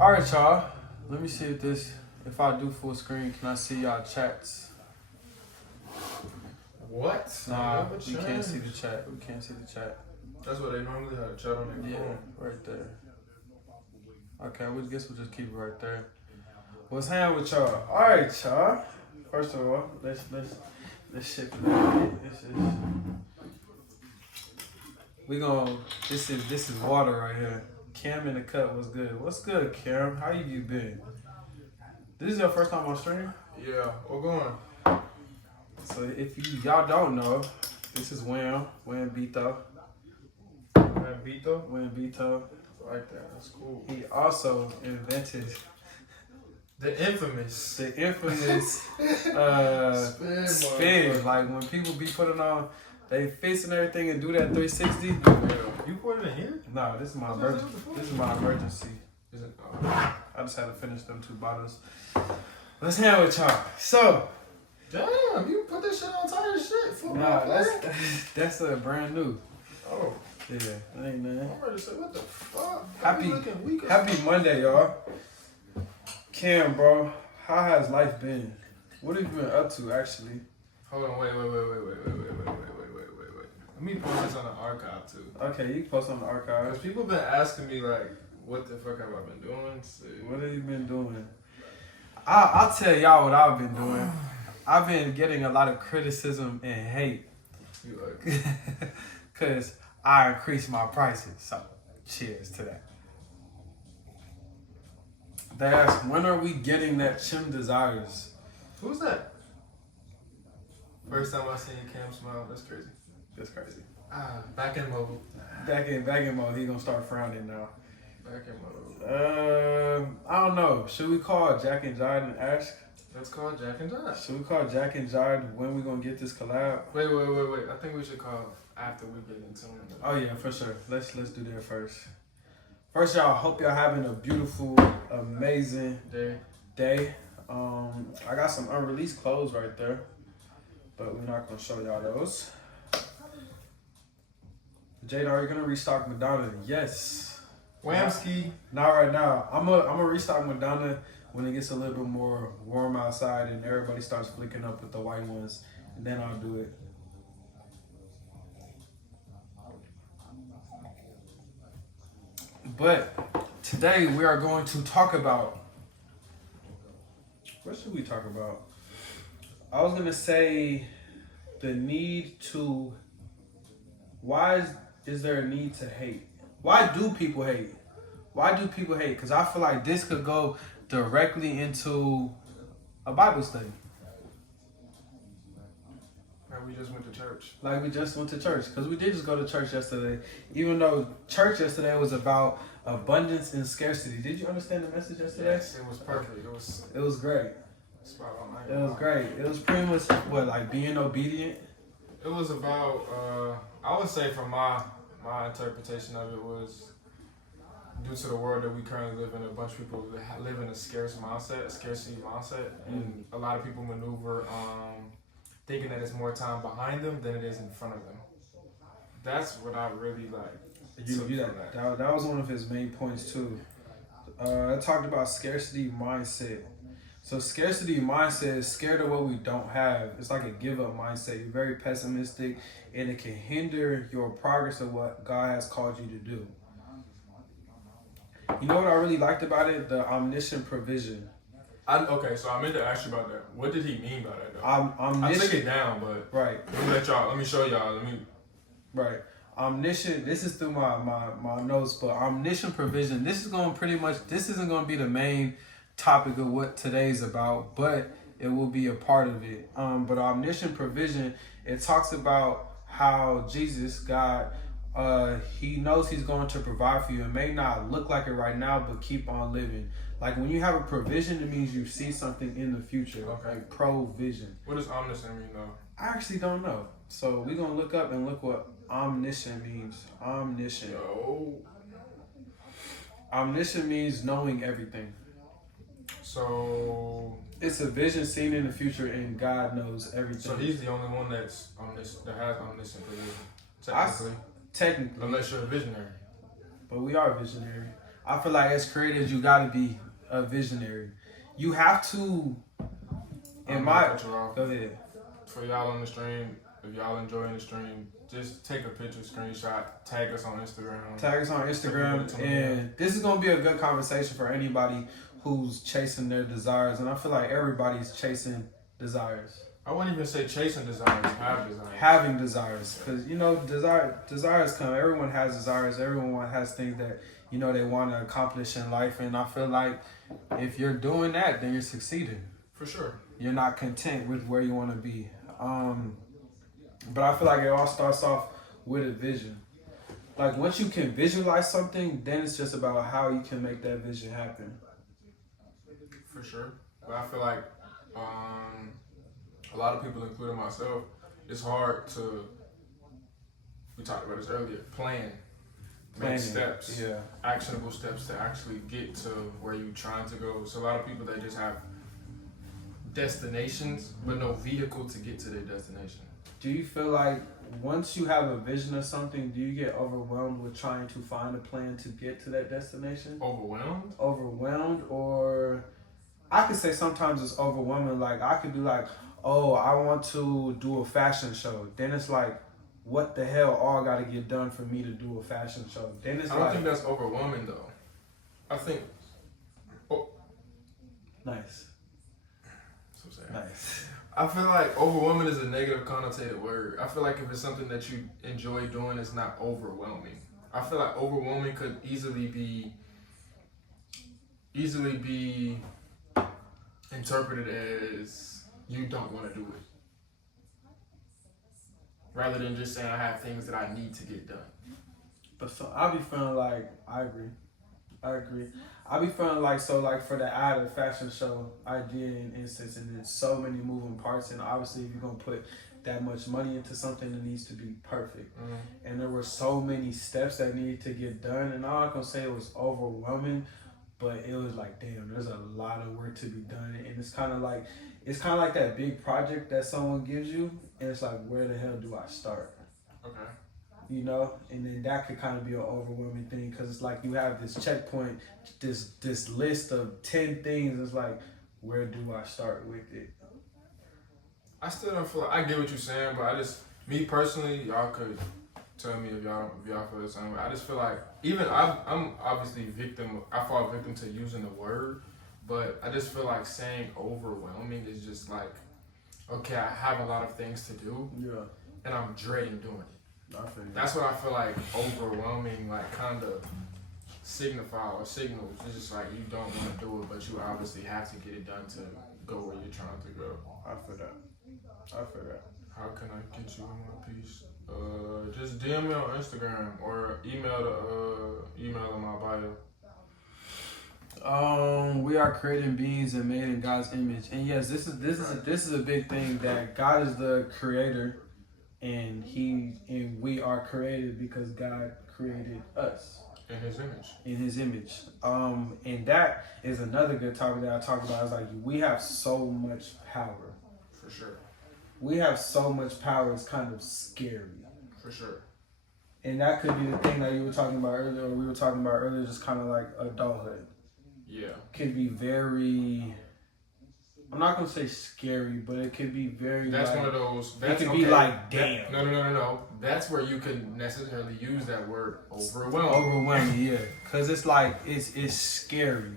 All right, y'all. Let me see if I do full screen, can I see y'all chats? What? Nah, we can't see the chat. We can't see the chat. That's what they normally have, chat on their phone. Right there. Okay, I guess we'll just keep it right there. What's happening with y'all? All right, y'all. First of all, let's ship it out. This is water right here. Cam in the cup. What's good? What's good, Cam? How you been? This is your first time on stream? Yeah, we're going. So if y'all don't know, this is Wham Bito. Wham Bito. Like that. That's cool. He also invented the infamous spin. Like when people be putting on they fits and everything and do that 360. You put it in here? No, this is my emergency. This is my emergency. I just had to finish them 2 bottles. Let's hang with y'all. So, damn, you put this shit on tire shit. Nah, that's a brand new. Oh. Yeah, ain't nothing. I'm ready to say, what the fuck? Happy Monday, y'all. Cam, bro, how has life been? What have you been up to, actually? Hold on, wait. Let me post this on the archive, too. Okay, you can post on the archive. Because people been asking me, like, what the fuck have I been doing? What have you been doing? I'll tell y'all what I've been doing. I've been getting a lot of criticism and hate. You like? Because I increased my prices. So, cheers to that. They asked, when are we getting that Chim Desires? Who's that? First time I seen Cam smile, that's crazy. That's crazy. Back in mode. Back in mode. He gonna start frowning now. Back in mode. I don't know. Should we call Jack and Jide and ask? Let's call Jack and Jide. Should we call Jack and Jide when we gonna get this collab? Wait. I think we should call after we get into it. Oh yeah, for sure. Let's do that first. First, y'all, hope y'all having a beautiful, amazing day. I got some unreleased clothes right there, but we're not gonna show y'all those. Jada, are you gonna restock Madonna? Yes. Whamski. Not right now. I'm gonna restock Madonna when it gets a little bit more warm outside and everybody starts flicking up with the white ones, and then I'll do it. But today we are going to talk about, what should we talk about? I was gonna say the need to, why is there a need to hate? Why do people hate? Because I feel like this could go directly into a Bible study. Like we just went to church. Because we did just go to church yesterday. Even though church yesterday was about abundance and scarcity. Did you understand the message yesterday? Yes, it was perfect. It was great. Spot on. It was great. It was pretty much, like being obedient? It was about, I would say from my interpretation of it was, due to the world that we currently live in, a bunch of people live in a scarcity mindset, and a lot of people maneuver thinking that it's more time behind them than it is in front of them. That's what I really like. That was one of his main points too. I talked about scarcity mindset. So scarcity mindset is scared of what we don't have. It's like a give up mindset. You're very pessimistic, and it can hinder your progress of what God has called you to do. You know what I really liked about it? The omniscient provision. So I meant to ask you about that. What did he mean by that, though? I took it down, but right. Let me show y'all. Right. Omniscient. This is through my notes, but omniscient provision. This isn't going to be the main topic of what today's about, but it will be a part of it. But omniscient provision, it talks about how Jesus, God, he knows he's going to provide for you. It may not look like it right now, but keep on living. Like when you have a provision, it means you see something in the future. Okay. Like provision. What does omniscient mean, though? I actually don't know. So we're going to look up and look what omniscient means. Omniscient. Yo. Omniscient means knowing everything. So it's a vision seen in the future, and God knows everything. So he's the only one that has omniscient provision. Technically. Technically. Unless you're a visionary. But we are visionary. I feel like as creators, you gotta be a visionary. You have to. I'm In gonna my cut you off. go ahead. For y'all on the stream, if y'all enjoying the stream, just take a picture, screenshot, tag us on Instagram. Tag us on Instagram, and this is gonna be a good conversation for anybody who's chasing their desires. And I feel like everybody's chasing desires. I wouldn't even say chasing desires, have desires. Having desires, because you know, desires come. Everyone has desires. Everyone has things that you know they want to accomplish in life, and I feel like if you're doing that, then you're succeeding. For sure. You're not content with where you want to be. But I feel like it all starts off with a vision. Like once you can visualize something, then it's just about how you can make that vision happen. For sure. But I feel like a lot of people, including myself, it's hard to, we talked about this earlier, make Planning, steps, yeah. actionable steps to actually get to where you're trying to go. So a lot of people, they just have destinations, but no vehicle to get to their destination. Do you feel like once you have a vision of something, do you get overwhelmed with trying to find a plan to get to that destination? Overwhelmed? Overwhelmed, or I could say sometimes it's overwhelming. Like I could be like, oh, I want to do a fashion show. Then it's like, what the hell all got to get done for me to do a fashion show? Then it's I don't think that's overwhelming though. I think. Nice. That's what I'm saying. Nice. I feel like overwhelming is a negative connotated word. I feel like if it's something that you enjoy doing, it's not overwhelming. I feel like overwhelming could easily be interpreted as you don't want to do it, rather than just saying I have things that I need to get done. But so I be feeling like I agree. I be feeling like for the ad of fashion show idea in instance, and there's so many moving parts, and obviously if you're gonna put that much money into something, it needs to be perfect. And there were so many steps that needed to get done, and I'm not gonna say it was overwhelming, but it was like, damn, there's a lot of work to be done, and it's kind of like that big project that someone gives you, and it's like, where the hell do I start? Okay. You know, and then that could kind of be an overwhelming thing because it's like you have this checkpoint, this list of 10 things. It's like, where do I start with it? I still don't feel like, I get what you're saying, but me personally, y'all could tell me if y'all feel the same way. I just feel like I'm obviously I fall victim to using the word, but I just feel like saying overwhelming is just like, okay, I have a lot of things to do, and I'm dreading doing it. That's what I feel like overwhelming, like kind of signals. It's just like you don't want to do it, but you obviously have to get it done to go where you're trying to go. I feel that. How can I get you in one piece? Just DM me on Instagram or email in my bio. We are creating beings and made in God's image, and yes, this is a big thing, that God is the creator. And we are created because God created us in His image. And that is another good topic that I talk about. Is like we have so much power. For sure. We have so much power. It's kind of scary. For sure. And that could be the thing that you were talking about earlier, or we were talking about earlier, just kind of like adulthood. Yeah. Could be very. I'm not gonna say scary, but it could be very. That's like, one of those. It could be like, damn. No. That's where you could necessarily use that word overwhelming. Overwhelming, yeah, because it's like it's scary.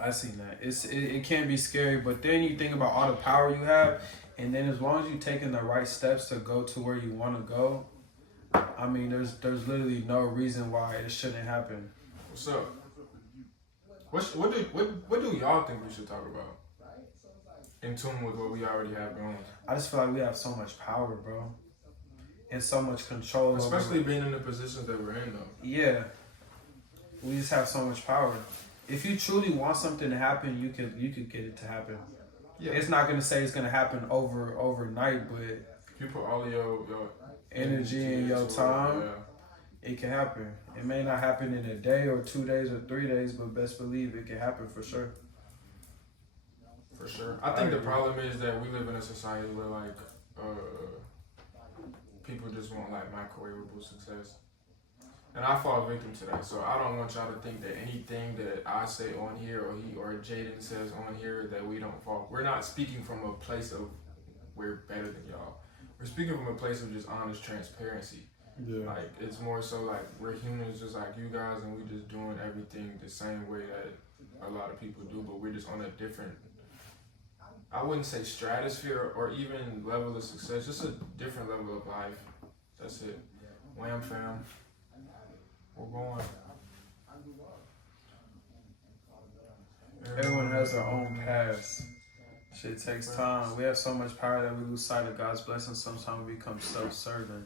I seen that. It can be scary, but then you think about all the power you have, and then as long as you're taking the right steps to go to where you want to go, I mean, there's literally no reason why it shouldn't happen. What's up? What do y'all think we should talk about? In tune with what we already have going. I just feel like we have so much power, bro, and so much control. Especially being in the positions that we're in, though. Yeah, we just have so much power. If you truly want something to happen, you could get it to happen. Yeah. It's not gonna say it's gonna happen overnight, but if you put all of your energy and your time, it can happen. It may not happen in a day or 2 days or 3 days, but best believe it can happen for sure. For sure. I think the problem is that we live in a society where like people just want like microwavable success. And I fall victim to that. So I don't want y'all to think that anything that I say on here or he or Jaden says on here that we don't fall. We're not speaking from a place of we're better than y'all. We're speaking from a place of just honest transparency. Yeah. Like it's more so like we're humans just like you guys, and we just doing everything the same way that a lot of people do, but we're just on a different, I wouldn't say stratosphere or even level of success, just a different level of life. That's it. Wham fam. We're going. Everyone has their own paths. Shit takes time. We have so much power that we lose sight of God's blessings. Sometimes we become self-serving.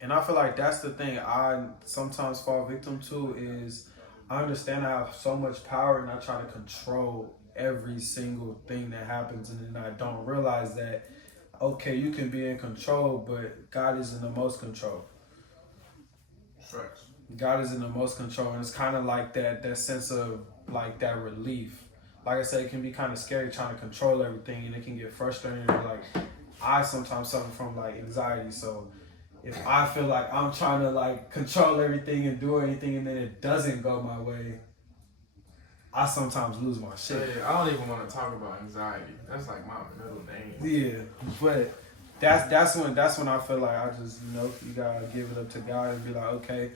And I feel like that's the thing I sometimes fall victim to is I understand I have so much power and I try to control every single thing that happens, and then I don't realize that, okay, you can be in control, but God is in the most control. Facts. God is in the most control, and it's kind of like that sense of like that relief. Like I said, it can be kind of scary trying to control everything, and it can get frustrating. Like I sometimes suffer from like anxiety, so if I feel like I'm trying to like control everything and do anything, and then it doesn't go my way, I sometimes lose my shit. Yeah, I don't even want to talk about anxiety. That's like my middle name. Yeah, but that's when I feel like I just you gotta give it up to God and be like, okay,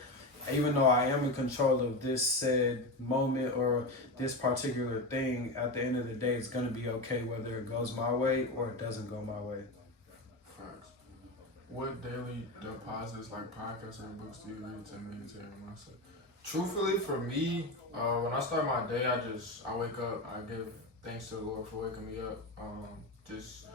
even though I am in control of this said moment or this particular thing, at the end of the day, it's gonna be okay whether it goes my way or it doesn't go my way. Facts. What daily deposits like podcasts and books do you read to maintain your mindset? Truthfully, for me, when I start my day, I wake up, I give thanks to the Lord for waking me up. Just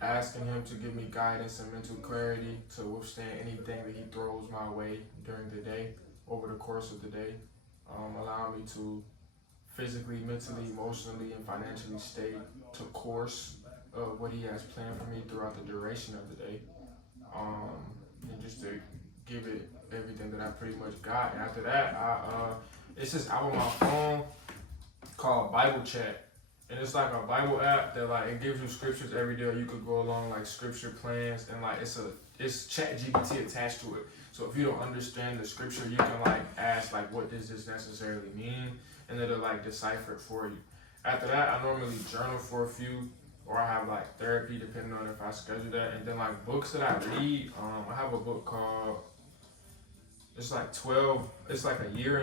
asking Him to give me guidance and mental clarity to withstand anything that He throws my way during the day, over the course of the day. Allow me to physically, mentally, emotionally, and financially stay to course of what He has planned for me throughout the duration of the day. And just to give it everything that I pretty much got. And after that, it's just out on my phone called Bible Chat. And it's like a Bible app that like it gives you scriptures every day. Or you could go along like scripture plans, and like it's Chat GPT attached to it. So if you don't understand the scripture, you can like ask like, what does this necessarily mean, and it'll like decipher it for you. After that, I normally journal for a few, or I have like therapy depending on if I schedule that. And then like books that I read, I have a book called it's like a year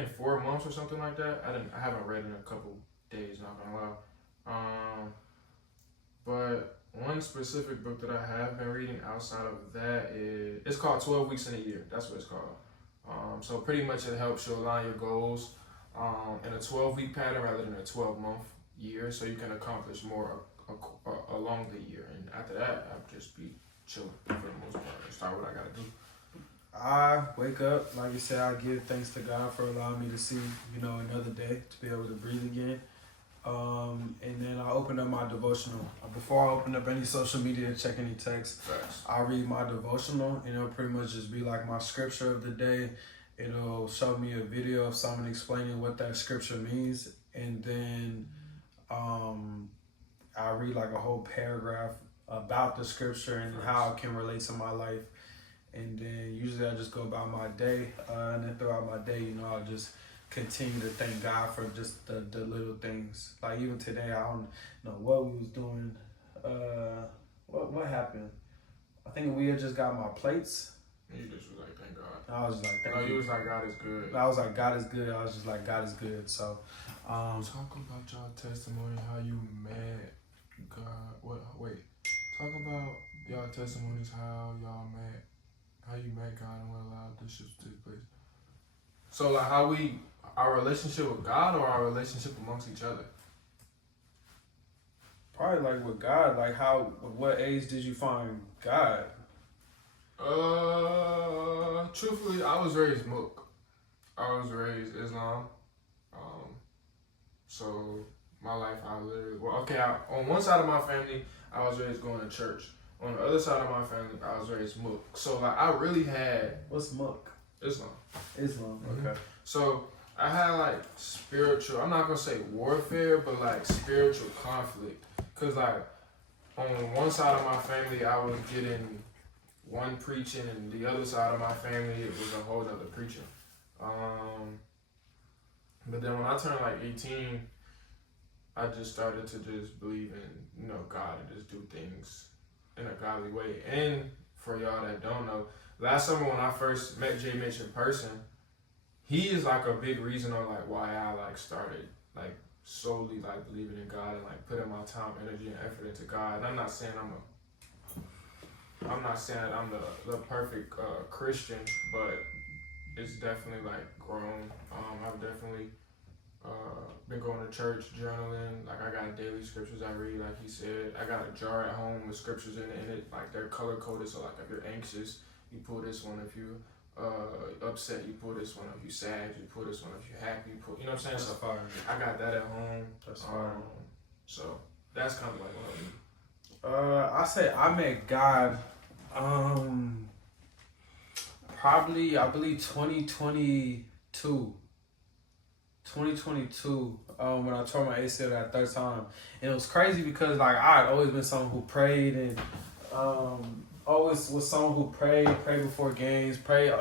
and 4 months or something like that. I haven't read in a couple days, not gonna lie. But one specific book that I have been reading outside of that it's called 12 Weeks in a Year. That's what it's called. So pretty much it helps you align your goals in a 12-week pattern rather than a 12-month year, so you can accomplish more along the year. And after that, I'll just be chilling for the most part and start what I gotta do. I wake up, like you said, I give thanks to God for allowing me to see, another day, to be able to breathe again. And then I open up my devotional. Before I open up any social media, check any text, I read my devotional, and it'll pretty much just be like my scripture of the day. It'll show me a video of someone explaining what that scripture means, and then I read like a whole paragraph about the scripture and how it can relate to my life. And then usually I just go about my day, and then throughout my day, I'll just continue to thank God for just the little things. Like even today, I don't know what we was doing. What happened? I think we had just got my plates. You just was like, thank God. I was just like, thank you. You was like, God is good. I was like, God is good. I was just like, God is good. So, talk about y'all testimony, how you met God. Talk about y'all testimonies, how you met God and what allowed this shit to take place. So like our relationship with God or our relationship amongst each other? Probably like with God, like what age did you find God? Truthfully, I was raised Mook. I was raised Islam. So my life, on one side of my family, I was raised going to church. On the other side of my family, I was raised Mook. So like I really had... What's Mook? Islam. Mm-hmm. Okay. So I had like spiritual, I'm not gonna say warfare, but like spiritual conflict. Cause like on one side of my family, I was getting one preaching, and the other side of my family, it was a whole other preacher. But then when I turned like 18, I just started to just believe in, God and just do things in a godly way. And for y'all that don't know, last summer when I first met Jay Mitch in person, he is like a big reason on like why I like started like solely like believing in God and like putting my time, energy, and effort into God. And I'm not saying I'm the perfect Christian, but it's definitely like grown. I've definitely been going to church, journaling. Like I got daily scriptures I read. Like he said, I got a jar at home with scriptures in it. Like they're color coded. So like if you're anxious, you pull this one. If you upset, you pull this one. If you sad, you pull this one. If you're happy, you pull. You know what I'm saying? That's So fire. I got that at home. That's fire. So that's kind of like what I mean. I say I met God, probably I believe 2022. 2022, when I tore my ACL that third time. And it was crazy because like I had always been someone who prayed and always was someone who prayed before games,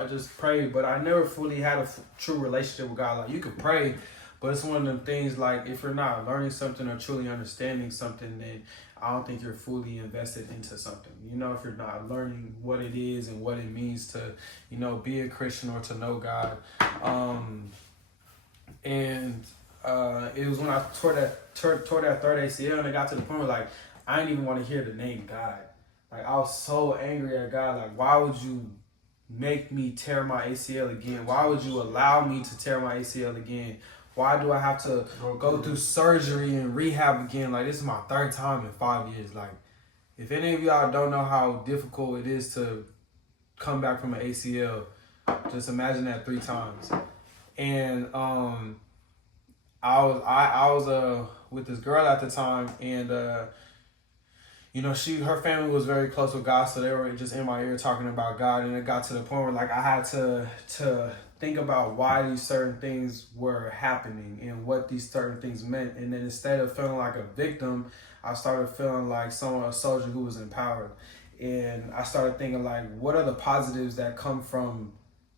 just prayed, but I never fully had a true relationship with God. Like you could pray, but it's one of them things like if you're not learning something or truly understanding something, then I don't think you're fully invested into something. If you're not learning what it is and what it means to, be a Christian or to know God. And it was when I tore that third ACL, and it got to the point where like I didn't even want to hear the name God. Like I was so angry at God. Like why would you make me tear my ACL again? Why would you allow me to tear my ACL again? Why do I have to go through surgery and rehab again? Like this is my third time in 5 years. Like if any of y'all don't know how difficult it is to come back from an ACL, just imagine that 3 times. And I was with this girl at the time, and her family was very close with God, so they were just in my ear talking about God, and it got to the point where like I had to think about why these certain things were happening and what these certain things meant. And then instead of feeling like a victim, I started feeling like a soldier who was empowered. And I started thinking like, what are the positives that come from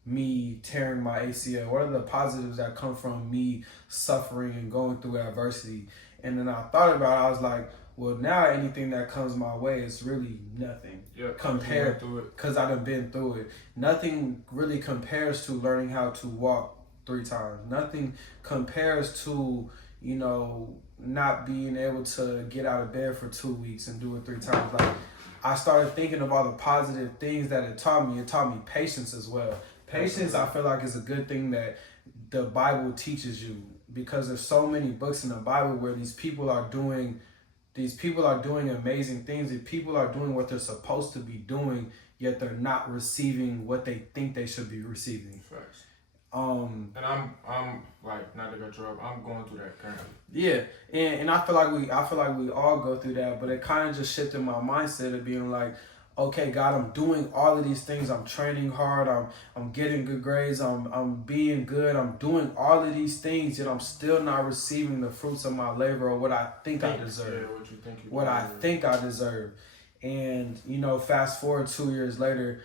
me tearing my ACL? What are the positives that come from me suffering and going through adversity? And then I thought about it, I was like, well, now anything that comes my way is really nothing compared to it, because I've been through it. Nothing really compares to learning how to walk 3 times. Nothing compares to, not being able to get out of bed for 2 weeks and do it 3 times. Like I started thinking of all the positive things that it taught me. It taught me patience as well. Patience, I feel like, is a good thing that the Bible teaches you, because there's so many books in the Bible where these people are doing amazing things. These people are doing what they're supposed to be doing, yet they're not receiving what they think they should be receiving. Facts. And I'm like, not to cut you off, I'm going through that currently. Yeah, and I feel like we all go through that, but it kind of just shifted my mindset of being like, okay, God, I'm doing all of these things. I'm training hard. I'm getting good grades. I'm being good. I'm doing all of these things, yet I'm still not receiving the fruits of my labor, or what I think I deserve. Yeah, what you think you What I think I deserve. And fast forward 2 years later,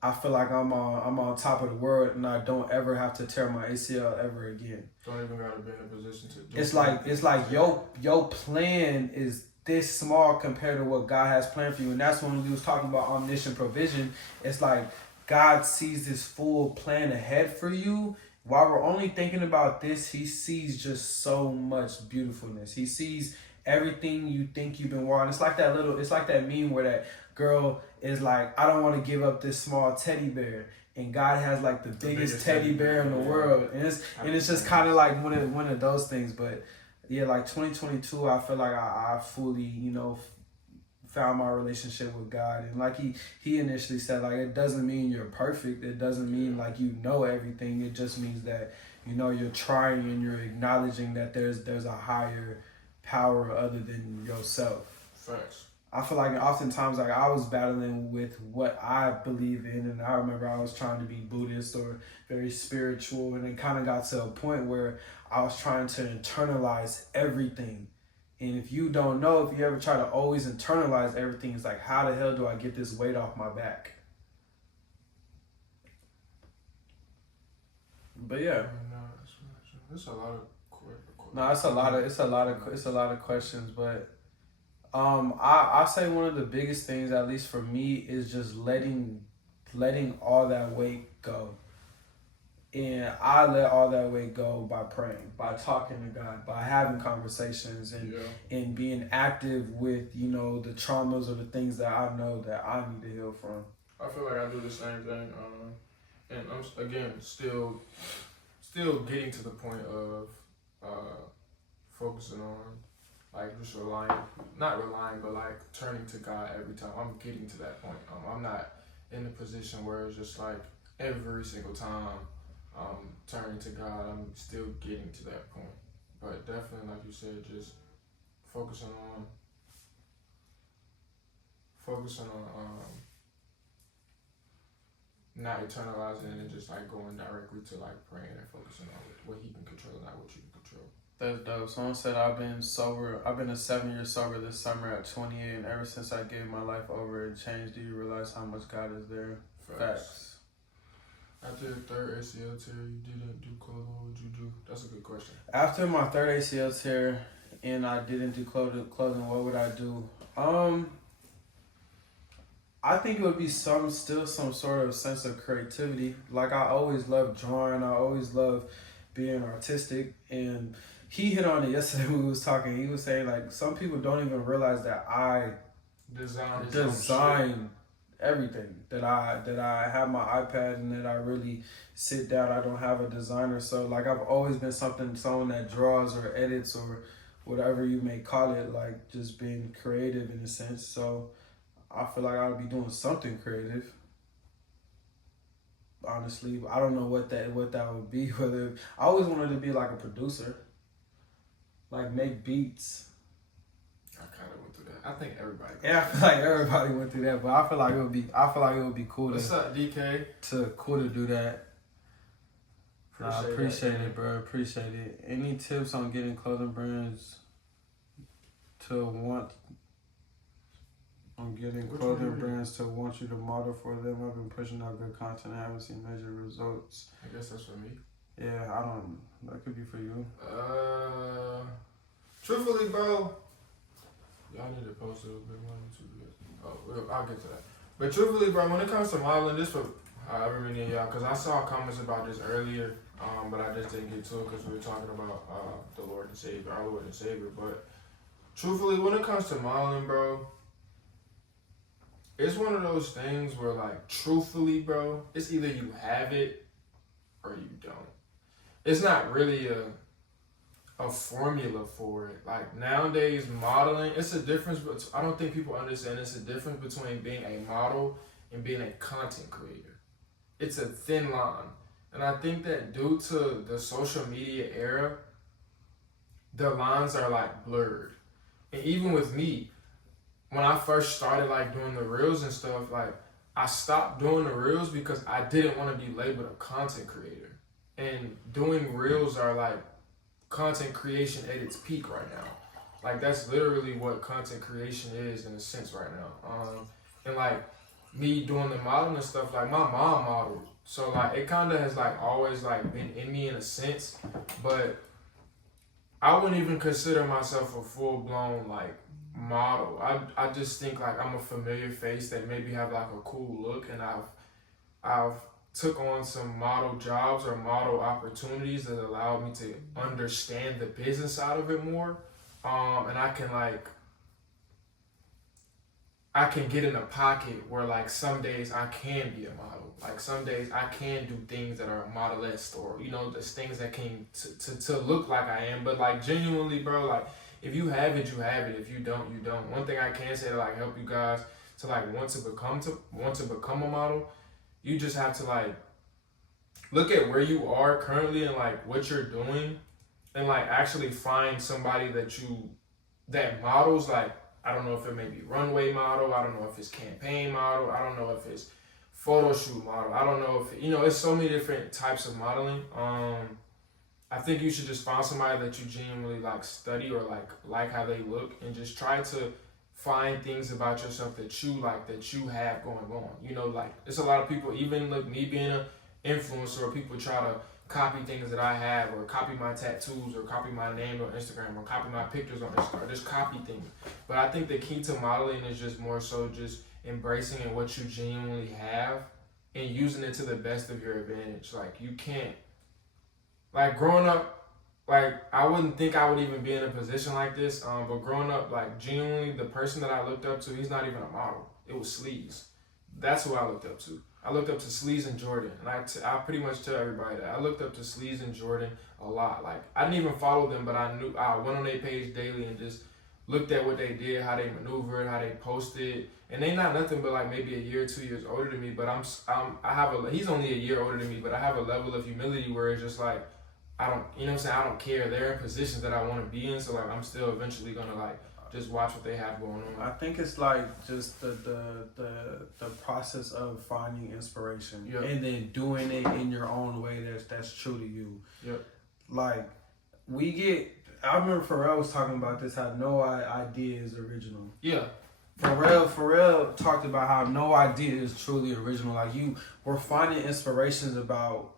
I feel like I'm on top of the world, and I don't ever have to tear my ACL ever again. Don't even gotta be in a position to do it. It's like your plan is this small compared to what God has planned for you. And that's when we was talking about omniscient provision. It's like God sees this full plan ahead for you. While we're only thinking about this, he sees just so much beautifulness. He sees everything you think you've been wanting. It's like that meme where that girl is like, I don't want to give up this small teddy bear, and God has like the biggest teddy bear in the world. And it's just kind of like one of those things. But yeah, like 2022, I feel like I fully, found my relationship with God. And like he initially said, like, it doesn't mean you're perfect. It doesn't mean like you know everything. It just means that, you're trying and you're acknowledging that there's a higher power other than yourself. Facts. I feel like oftentimes like I was battling with what I believe in, and I remember I was trying to be Buddhist or very spiritual, and it kind of got to a point where I was trying to internalize everything. And if you don't know, if you ever try to always internalize everything, it's like, how the hell do I get this weight off my back? But yeah. It's a lot of questions. No, it's a lot of questions, but I say one of the biggest things, at least for me, is just letting all that weight go. And I let all that weight go by praying, by talking to God, by having conversations, and being active with, the traumas or the things that I know that I need to heal from. I feel like I do the same thing, and I'm again still getting to the point of focusing on like just not relying, but like turning to God every time. I'm getting to that point. I'm not in a position where it's just like every single time turning to God. I'm still getting to that point, but definitely, like you said, just focusing on not eternalizing it and just like going directly to like praying and focusing on what He can control, not what you can control. That's dope. Someone said I've been sober. I've been a 7-year sober this summer at 28, and ever since I gave my life over, it changed. Do you realize how much God is there? Facts. After your third ACL tear, you didn't do clothing. What would you do? That's a good question. After my third ACL tear, and I didn't do clothing, what would I do? I think it would be still some sort of sense of creativity. Like, I always loved drawing. I always loved being artistic. And he hit on it yesterday when we was talking. He was saying, like, some people don't even realize that I design everything. That I have my iPad and that I really sit down. I don't have a designer. So, like, I've always been someone that draws or edits or whatever you may call it. Like, just being creative in a sense. So I feel like I would be doing something creative. Honestly, I don't know what that would be. Whether I always wanted to be like a producer, like make beats. I kind of went through that. I think everybody. Yeah, I feel like everybody went through that, but I feel like it would be. I feel like it would be cool. What's up, DK? Cool to do that. Appreciate that, it, bro. Appreciate it. Any tips on getting clothing brands to want? I'm getting clothing brands to want you to model for them. I've been pushing out good content. I haven't seen major results. I guess that's for me. Yeah, that could be for you. Truthfully, bro, y'all need to post a little bit more on YouTube. Oh, I'll get to that. But truthfully, bro, when it comes to modeling, this for however many of y'all, because I saw comments about this earlier, but I just didn't get to it because we were talking about the Lord and Savior, our Lord and Savior. But truthfully, when it comes to modeling, bro, it's one of those things where, like, truthfully, bro, it's either you have it or you don't. It's not really a formula for it. Like, nowadays, modeling, it's a difference, but I don't think people understand it's a difference between being a model and being a content creator. It's a thin line. And I think that due to the social media era, the lines are, like, blurred. And even with me, when I first started like doing the reels and stuff, like I stopped doing the reels because I didn't want to be labeled a content creator. And doing reels are like content creation at its peak right now. Like that's literally what content creation is in a sense right now. And like me doing the modeling and stuff, like my mom modeled. So like it kind of has like always like been in me in a sense, but I wouldn't even consider myself a full blown like model. I just think like I'm a familiar face that maybe have like a cool look, and I've took on some model jobs or model opportunities that allowed me to understand the business side of it more, and I can get in a pocket where like some days I can be a model, like some days I can do things that are modelist, or there's things that can to look like I am, but like genuinely, bro, like if you have it, you have it. If you don't, you don't. One thing I can say to like help you guys to like want to become a model, you just have to like look at where you are currently and like what you're doing, and like actually find somebody that models. Like I don't know if it may be runway model, I don't know if it's campaign model, I don't know if it's photo shoot model, I don't know if it's so many different types of modeling. I think you should just find somebody that you genuinely like study or like how they look, and just try to find things about yourself that you like, that you have going on. Like it's a lot of people, even like me being an influencer, or people try to copy things that I have, or copy my tattoos, or copy my name on Instagram, or copy my pictures on Instagram, just copy things. But I think the key to modeling is just more so just embracing in what you genuinely have and using it to the best of your advantage. Like, you can't, like, growing up, like, I wouldn't think I would even be in a position like this, but growing up, like, genuinely, the person that I looked up to, he's not even a model. It was Sleaze. That's who I looked up to. I looked up to Sleaze and Jordan, and I pretty much tell everybody that. I looked up to Sleaze and Jordan a lot. Like, I didn't even follow them, but I knew, I went on their page daily and just looked at what they did, how they maneuvered, how they posted, and they not nothing but like maybe a year or 2 years older than me. But he's only a year older than me, but I have a level of humility where it's just like, I don't, you know what I'm saying? I don't care. They're in positions that I want to be in, so like I'm still eventually gonna like just watch what they have going on. I think it's like just the process of finding inspiration, yep. and then doing it in your own way that's true to you. Yep. Like, I remember Pharrell was talking about this, how no idea is original. Yeah. Pharrell talked about how no idea is truly original. Like, we're finding inspirations about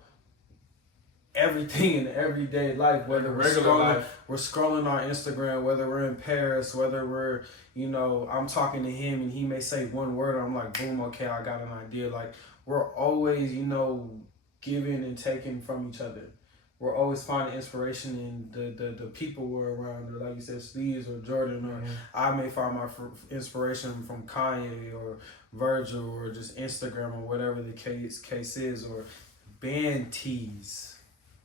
everything in everyday life, whether we're scrolling on Instagram, whether we're in Paris, whether we're, I'm talking to him and he may say one word and I'm like, boom, okay, I got an idea. Like, we're always, giving and taking from each other. We're always finding inspiration in the people we're around, or like you said, Sleaze or Jordan, or I may find my inspiration from Kanye or Virgil or just Instagram or whatever the case is, or band tees,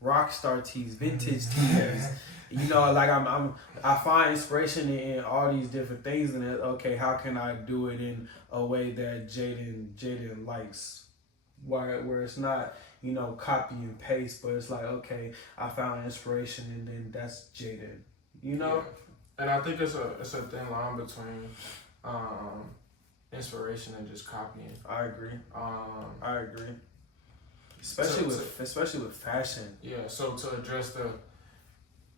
rock star tees, vintage tees. Like I find inspiration in all these different things, and okay, how can I do it in a way that Jaden likes, where it's not copy and paste, but it's like, okay, I found inspiration and then that's Jaden, Yeah. And I think it's a thin line between inspiration and just copying. I agree. I agree. Especially with fashion. Yeah. So to address the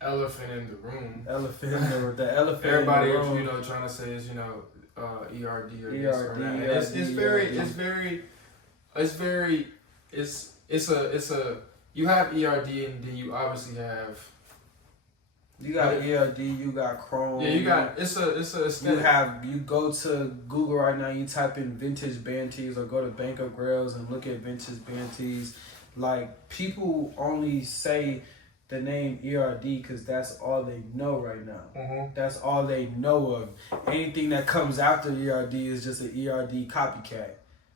elephant in the room. The elephant in the everybody room. Trying to say is ERD or ERD. You have ERD and then you obviously have. You got ERD, you got Chrome. Yeah, you got it's a. You go to Google right now, you type in vintage band tees, or go to Bank of Grails and look at vintage band tees. Like, people only say the name ERD because that's all they know right now. Mm-hmm. That's all they know of. Anything that comes after ERD is just an ERD copycat.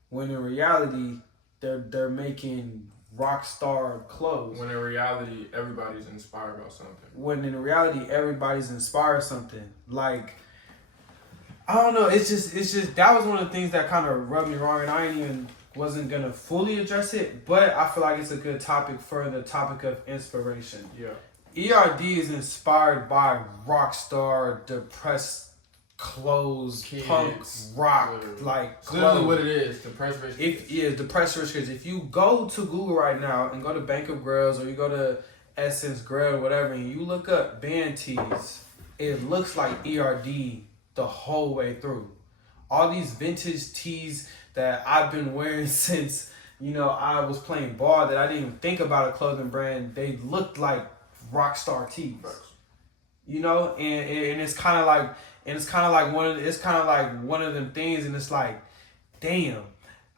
When in reality, they're making rock star clothes. When in reality, everybody's inspired by something. Like, I don't know. It's just that was one of the things that kind of rubbed me wrong, and I wasn't gonna fully address it, but I feel like it's a good topic for the topic of inspiration. Yeah. ERD is inspired by rock star, depressed clothes, kids, punk, rock, literally. like it's literally what it is. Depressed rich kids. Depressed rich kids. If you go to Google right now and go to Bank of Grails, or you go to Essence Grail, whatever, and you look up band tees, it looks like ERD the whole way through. All these vintage tees that I've been wearing since I was playing ball, that I didn't even think about a clothing brand, they looked like rock star tees. And it's kind of like one of them things, and it's like, damn,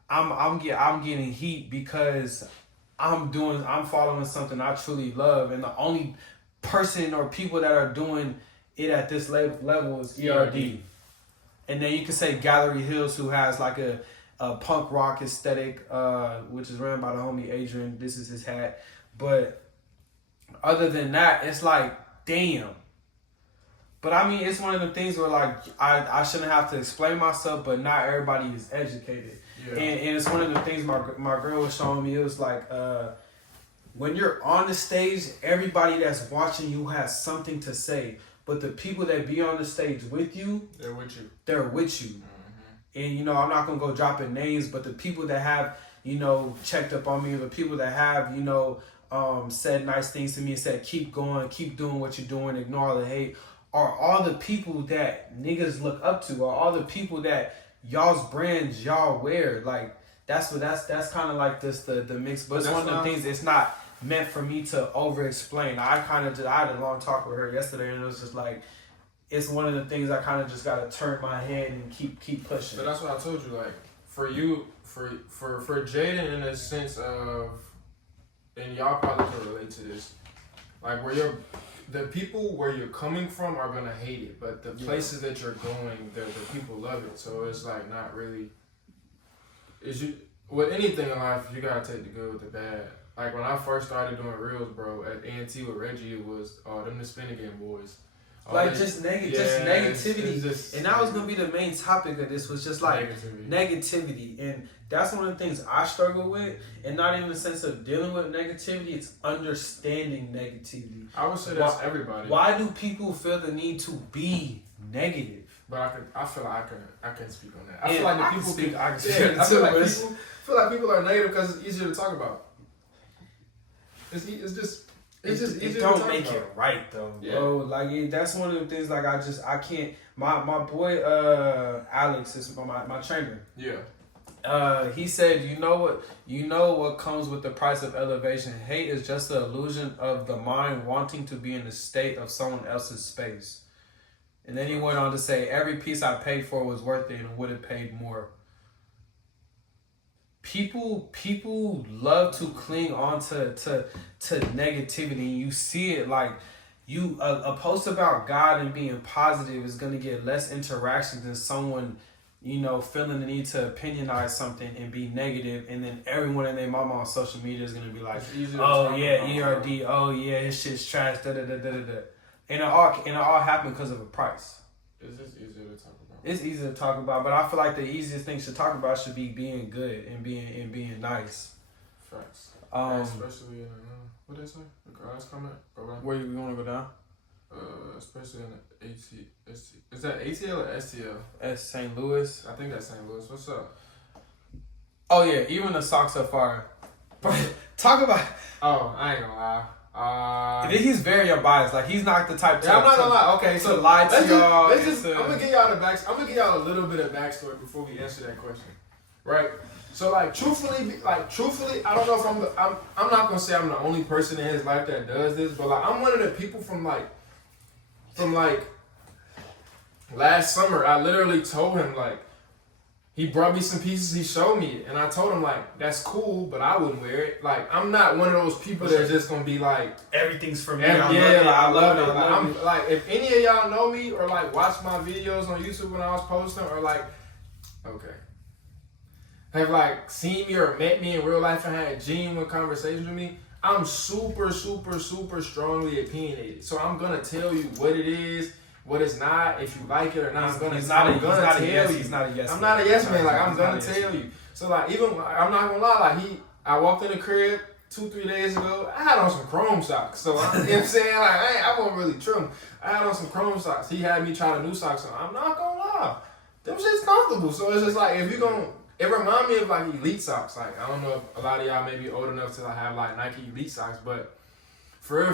I'm getting heat because I'm following something I truly love, and the only person or people that are doing it at this level is ERD. And then you can say Gallery Hills, who has like a punk rock aesthetic, which is run by the homie Adrian. This is his hat. But other than that, it's like, damn. But I mean, it's one of the things where like I shouldn't have to explain myself, but not everybody is educated. Yeah. And it's one of the things my girl was showing me. It was like, when you're on the stage, everybody that's watching you has something to say. But the people that be on the stage with you, they're with you. Mm-hmm. And I'm not gonna go dropping names, but the people that have checked up on me, the people that have said nice things to me and said keep going, keep doing what you're doing, ignore all the hate, are all the people that niggas look up to, are all the people that y'all's brands y'all wear. Like, that's kind of like this the mix. But it's one of the things. It's not meant for me to over explain. I had a long talk with her yesterday, and it was just like, it's one of the things I kind of just gotta turn my head and keep pushing. So that's what I told you. Like for you, for Jaden, in a sense of, and y'all probably can relate to this. Like the people where you're coming from are gonna hate it, but the places that you're going, the people love it. So it's like not really. With anything in life, you gotta take the good with the bad. Like when I first started doing reels, bro, at A&T with Reggie, it was them the spinning game boys. Just negativity, and that was gonna be the main topic of this. Was just like negativity, and that's one of the things I struggle with, and not even in the sense of dealing with negativity. It's understanding negativity. I would say that's everybody. Why do people feel the need to be negative? But I feel like I can speak on that. I feel like the people speak. I feel like people are negative because it's easier to talk about. It's just. It don't make it right though, bro. Like that's one of the things. Like I can't. My boy Alex is my trainer. Yeah. He said, you know what comes with the price of elevation. Hate is just the illusion of the mind wanting to be in the state of someone else's space. And then he went on to say, every piece I paid for was worth it and would have paid more. People love to cling on to negativity. You see it like a post about God and being positive is going to get less interactions than someone, feeling the need to opinionize something and be negative, and then everyone and their mama on social media is going to be like, oh yeah, ERD, oh yeah, his shit's trash, da da da da da. And it all happened because of a price. It's just easier to talk about. It's easy to talk about, but I feel like the easiest thing to talk about should be being good and being nice. Facts. Especially in what did I say? The last comment. Go back. Where you want to go down? Especially in the AT. Is that ATL or STL? St. Louis. I think that's St. Louis. What's up? Oh yeah, even the socks are fire. Talk about. Oh, I ain't gonna lie. He's very unbiased. Like he's not the type. I'm not gonna lie. Okay, so lie to y'all. I'm gonna give y'all I'm gonna give y'all a little bit of backstory before we answer that question, right? So truthfully, I don't know if I'm not gonna say I'm the only person in his life that does this, but I'm one of the people from last summer. I literally told him he brought me some pieces, he showed me it, and I told him that's cool, but I wouldn't wear it. I'm not one of those people that's just gonna be everything's for me. I love it. If any of y'all know me or watch my videos on YouTube when I was posting or have seen me or met me in real life and had genuine conversations with me, I'm super, super, super strongly opinionated. So I'm gonna tell you what it is, what it's not, if you like it or not. I'm gonna tell you. He's not a yes man. I'm not a yes man. I'm gonna tell you. So even I'm not gonna lie. I walked in the crib 2-3 days ago. I had on some chrome socks. So you know what I'm saying? I wasn't really trim. I had on some chrome socks. He had me try the new socks on. I'm not gonna lie. Them shit's comfortable. So it's just if you gonna. It reminds me of elite socks. I don't know if a lot of y'all may be old enough to have Nike elite socks, but for real,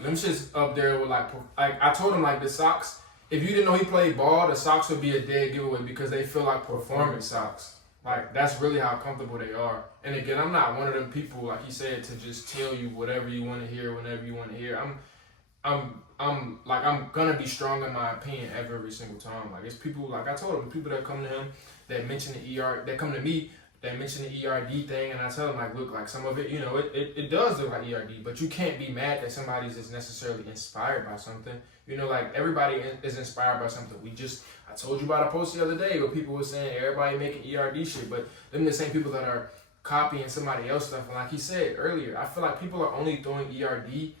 them shits up there with I told him the socks. If you didn't know he played ball, the socks would be a dead giveaway because they feel like performance socks. That's really how comfortable they are. And again, I'm not one of them people like he said to just tell you whatever you want to hear whenever you want to hear. I'm gonna be strong in my opinion every single time. It's people I told him, people that come to him that mention the that come to me that mention the ERD thing, and I tell them look, some of it, it does look like ERD, but you can't be mad that somebody's just necessarily inspired by something. Everybody is inspired by something. I told you about a post the other day where people were saying everybody making ERD shit, but them the same people that are copying somebody else's stuff. And like he said earlier, I feel like people are only throwing ERD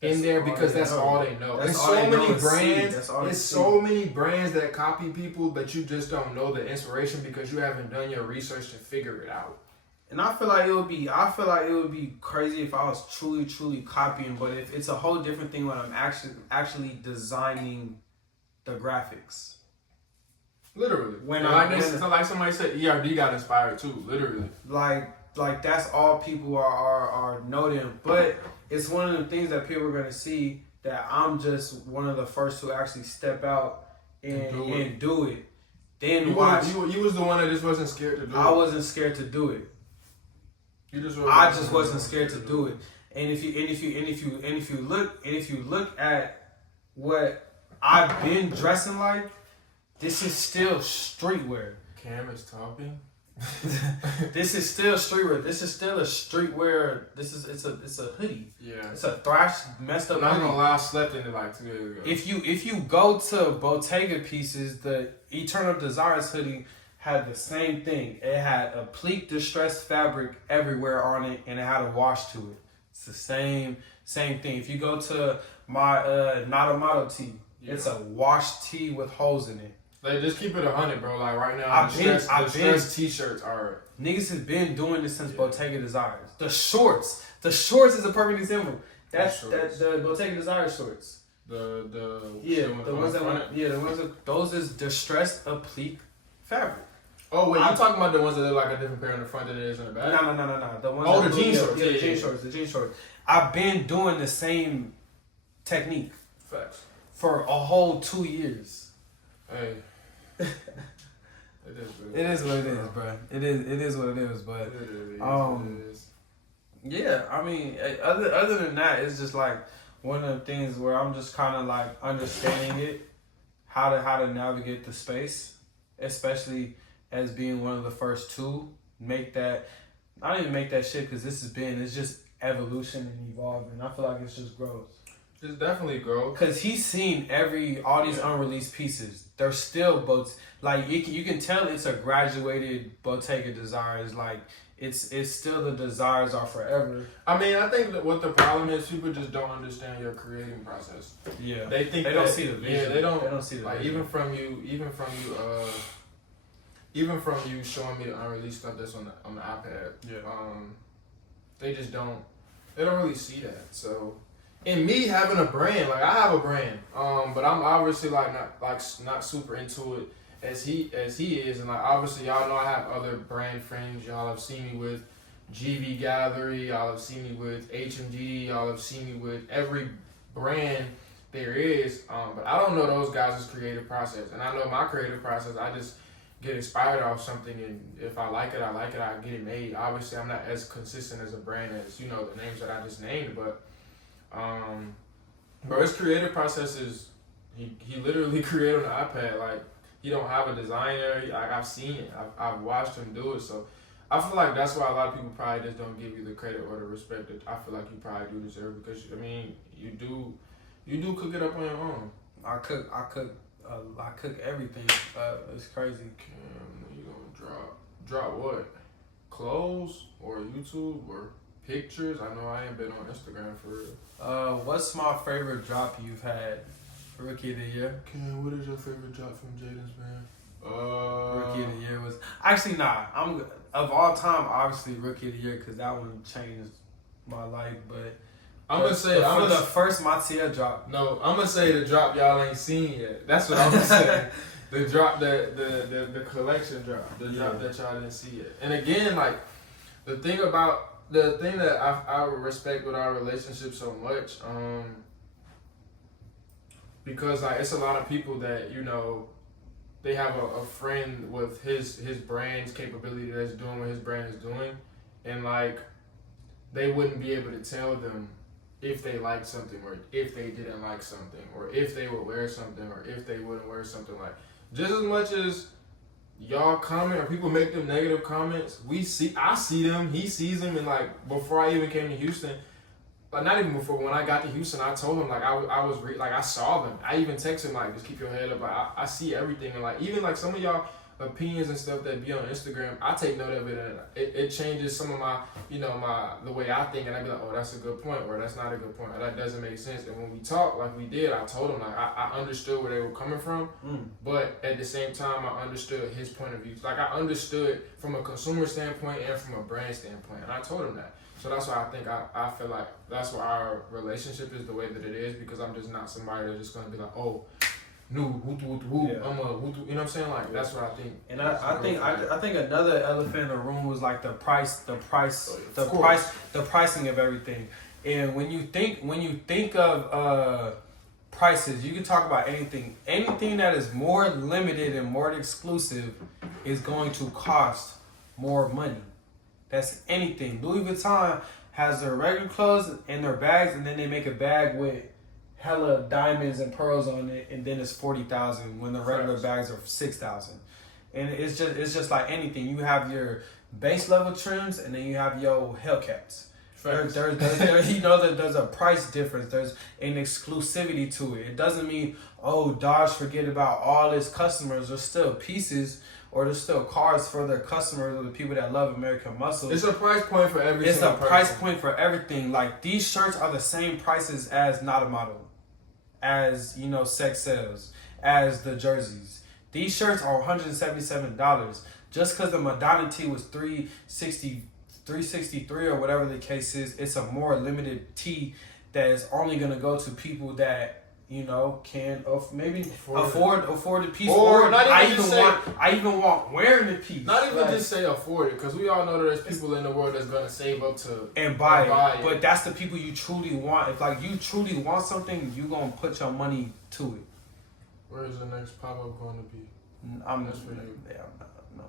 in there because that's all they know. There's so many brands. There's so many brands that copy people, but you just don't know the inspiration because you haven't done your research to figure it out. And I feel like it would be crazy if I was truly copying, but if it's a whole different thing when I'm actually designing the graphics. Literally. Like somebody said, ERD got inspired too. Literally. Like that's all people are noting, but it's one of the things that people are gonna see that I'm just one of the first to actually step out and do it. Then watch. You was the one that just wasn't scared to do it. I wasn't scared to do it. I just wasn't scared to do it. And if you look at what I've been dressing like, this is still streetwear. Cam is talking. This is still streetwear. This is still a streetwear. It's a hoodie. Yeah. It's a thrash messed up. I'm not hoodie. gonna lie, I slept in it like 2 days ago. If you go to Bottega Pieces, the Eternal Desires hoodie had the same thing. It had a pleat distressed fabric everywhere on it, and it had a wash to it. It's the same thing. If you go to my Not a Model tee, it's a wash tee with holes in it. Like, just keep it 100, bro. Like, right now, the stress t-shirts are... Niggas has been doing this since Bottega Desires. The shorts is a perfect example. That's the Bottega Desires shorts. The ones that those is distressed applique fabric. Oh wait, you talking about the ones that look like a different pair in the front than it is in the back? No. The ones the jean shorts. Yeah, the jean shorts. I've been doing the same technique. Facts. For a whole 2 years. Hey. It is what it is, bro. It is what it is, but yeah, I mean, other than that, it's just like one of the things where I'm just kind of like understanding it, how to navigate the space, especially as being one of the first to make that. I don't even make that shit because it's just evolution and evolving. I feel like it's just growth. It's definitely growth. Cause he's seen all these unreleased pieces. They're still both like you can tell it's a graduated Bottega Desires. Like it's still the Desires are forever. I mean, I think that what the problem is, people just don't understand your creating process. Yeah, they think they don't see the vision. Yeah, they don't see the like vision. even from you showing me the unreleased stuff that's on the iPad. Yeah. They just don't. They don't really see that. So. And me having a brand, like I have a brand, but I'm obviously not super into it as he is, and like obviously y'all know I have other brand friends. Y'all have seen me with GV Gallery, y'all have seen me with HMG, y'all have seen me with every brand there is, but I don't know those guys' creative process, and I know my creative process. I just get inspired off something, and if I like it, I get it made. Obviously, I'm not as consistent as a brand as the names that I just named, but. Bro, his creative process is he literally created on the iPad. Like he don't have a designer. I've seen it. I've watched him do it. So I feel like that's why a lot of people probably just don't give you the credit or the respect that I feel like you probably do deserve, because I mean you do cook it up on your own. I cook everything. It's crazy. You gonna drop what? Clothes or YouTube or pictures? I know I ain't been on Instagram for real. What's my favorite drop you've had? Rookie of the Year. Ken, what is your favorite drop from Jaden's band? Rookie of the Year was actually I'm of all time obviously Rookie of the Year because that one changed my life. But I'm gonna say the first Mattia drop. No, I'm gonna say the drop y'all ain't seen yet. That's what I'm gonna say. The drop, the collection drop, the drop that y'all didn't see yet. And again, like the thing that I respect with our relationship so much, because like it's a lot of people that they have a friend with his brand's capability that's doing what his brand is doing, and like they wouldn't be able to tell them if they liked something or if they didn't like something or if they would wear something or if they wouldn't wear something. Like just as much as y'all comment or people make them negative comments, I see them, he sees them, and like before I even came to Houston, like not even before, when I got to Houston, I told him like I saw them. I even texted him like, just keep your head up. Like I see everything, and like even like some of y'all opinions and stuff that be on Instagram, I take note of it, and it changes some of my the way I think, and I be like, oh, that's a good point, or that's not a good point, or that doesn't make sense. And when we talk like we did, I told him like I understood where they were coming from, but at the same time I understood his point of view. Like I understood from a consumer standpoint and from a brand standpoint, and I told him that. So that's why I think I feel like that's why our relationship is the way that it is, because I'm just not somebody that's just gonna be like, oh, no, Yeah. I'm a you know what I'm saying? Like that's what I think. And I think another elephant in the room was like the pricing of everything. And when you think of prices, you can talk about anything. Anything that is more limited and more exclusive is going to cost more money. That's anything. Louis Vuitton has their regular clothes and their bags, and then they make a bag with hella diamonds and pearls on it, and then it's 40,000 when the regular bags are 6,000. And it's just like anything. You have your base level trims, and then you have your Hellcats. There's there's a price difference. There's an exclusivity to it. It doesn't mean, oh, Dodge forget about all its customers. There's still pieces, or there's still cars for their customers, or the people that love American muscle. It's a price point for everything. It's a price point for everything. Like, these shirts are the same prices as Not a Model, as, sex sales, as the jerseys. These shirts are $177. Just because the Madonna tee was $363 or whatever the case is, it's a more limited tee that is only going to go to people that, can maybe afford the piece. Or not I even want wearing the piece. Not even just say afford it, because we all know that there's people in the world that's going to save up to and buy it. But that's the people you truly want. If you truly want something, you going to put your money to it. Where is the next pop-up going to be? That's for you. Yeah, no.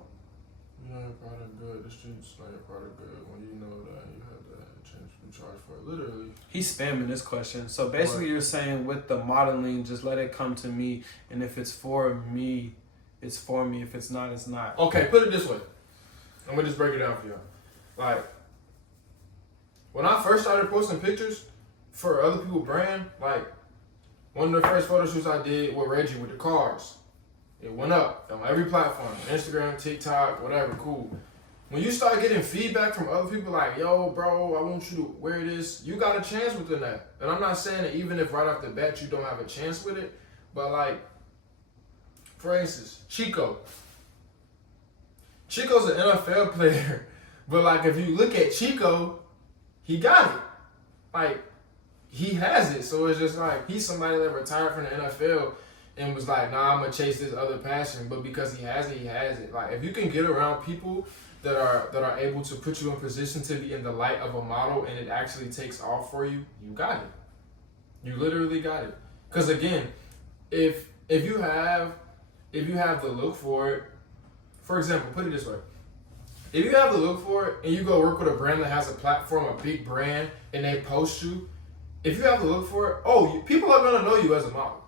You know your product good. The streets know your product good when you know that you have that chance to charge for it. Literally. He's spamming this question. So basically, you're saying with the modeling, just let it come to me, and if it's for me, it's for me. If it's not, it's not. Okay, put it this way. I'm gonna just break it down for y'all. Like, when I first started posting pictures for other people's brand, like one of the first photo shoots I did with Reggie with the cars. It went up on every platform, Instagram, TikTok, whatever, cool. When you start getting feedback from other people like, yo, bro, I want you to wear this, you got a chance within that. And I'm not saying that even if right off the bat you don't have a chance with it, but like, for instance, Chico's an NFL player, but like if you look at Chico, he got it. Like, he has it. So it's just like, he's somebody that retired from the NFL and was like, nah, I'm gonna chase this other passion, but because he has it, he has it. Like, if you can get around people that are able to put you in position to be in the light of a model and it actually takes off for you, you got it. You literally got it. Because again, if you have the look for it, for example, put it this way. If you have the look for it and you go work with a brand that has a platform, a big brand, and they post you, if you have the look for it, people are gonna know you as a model.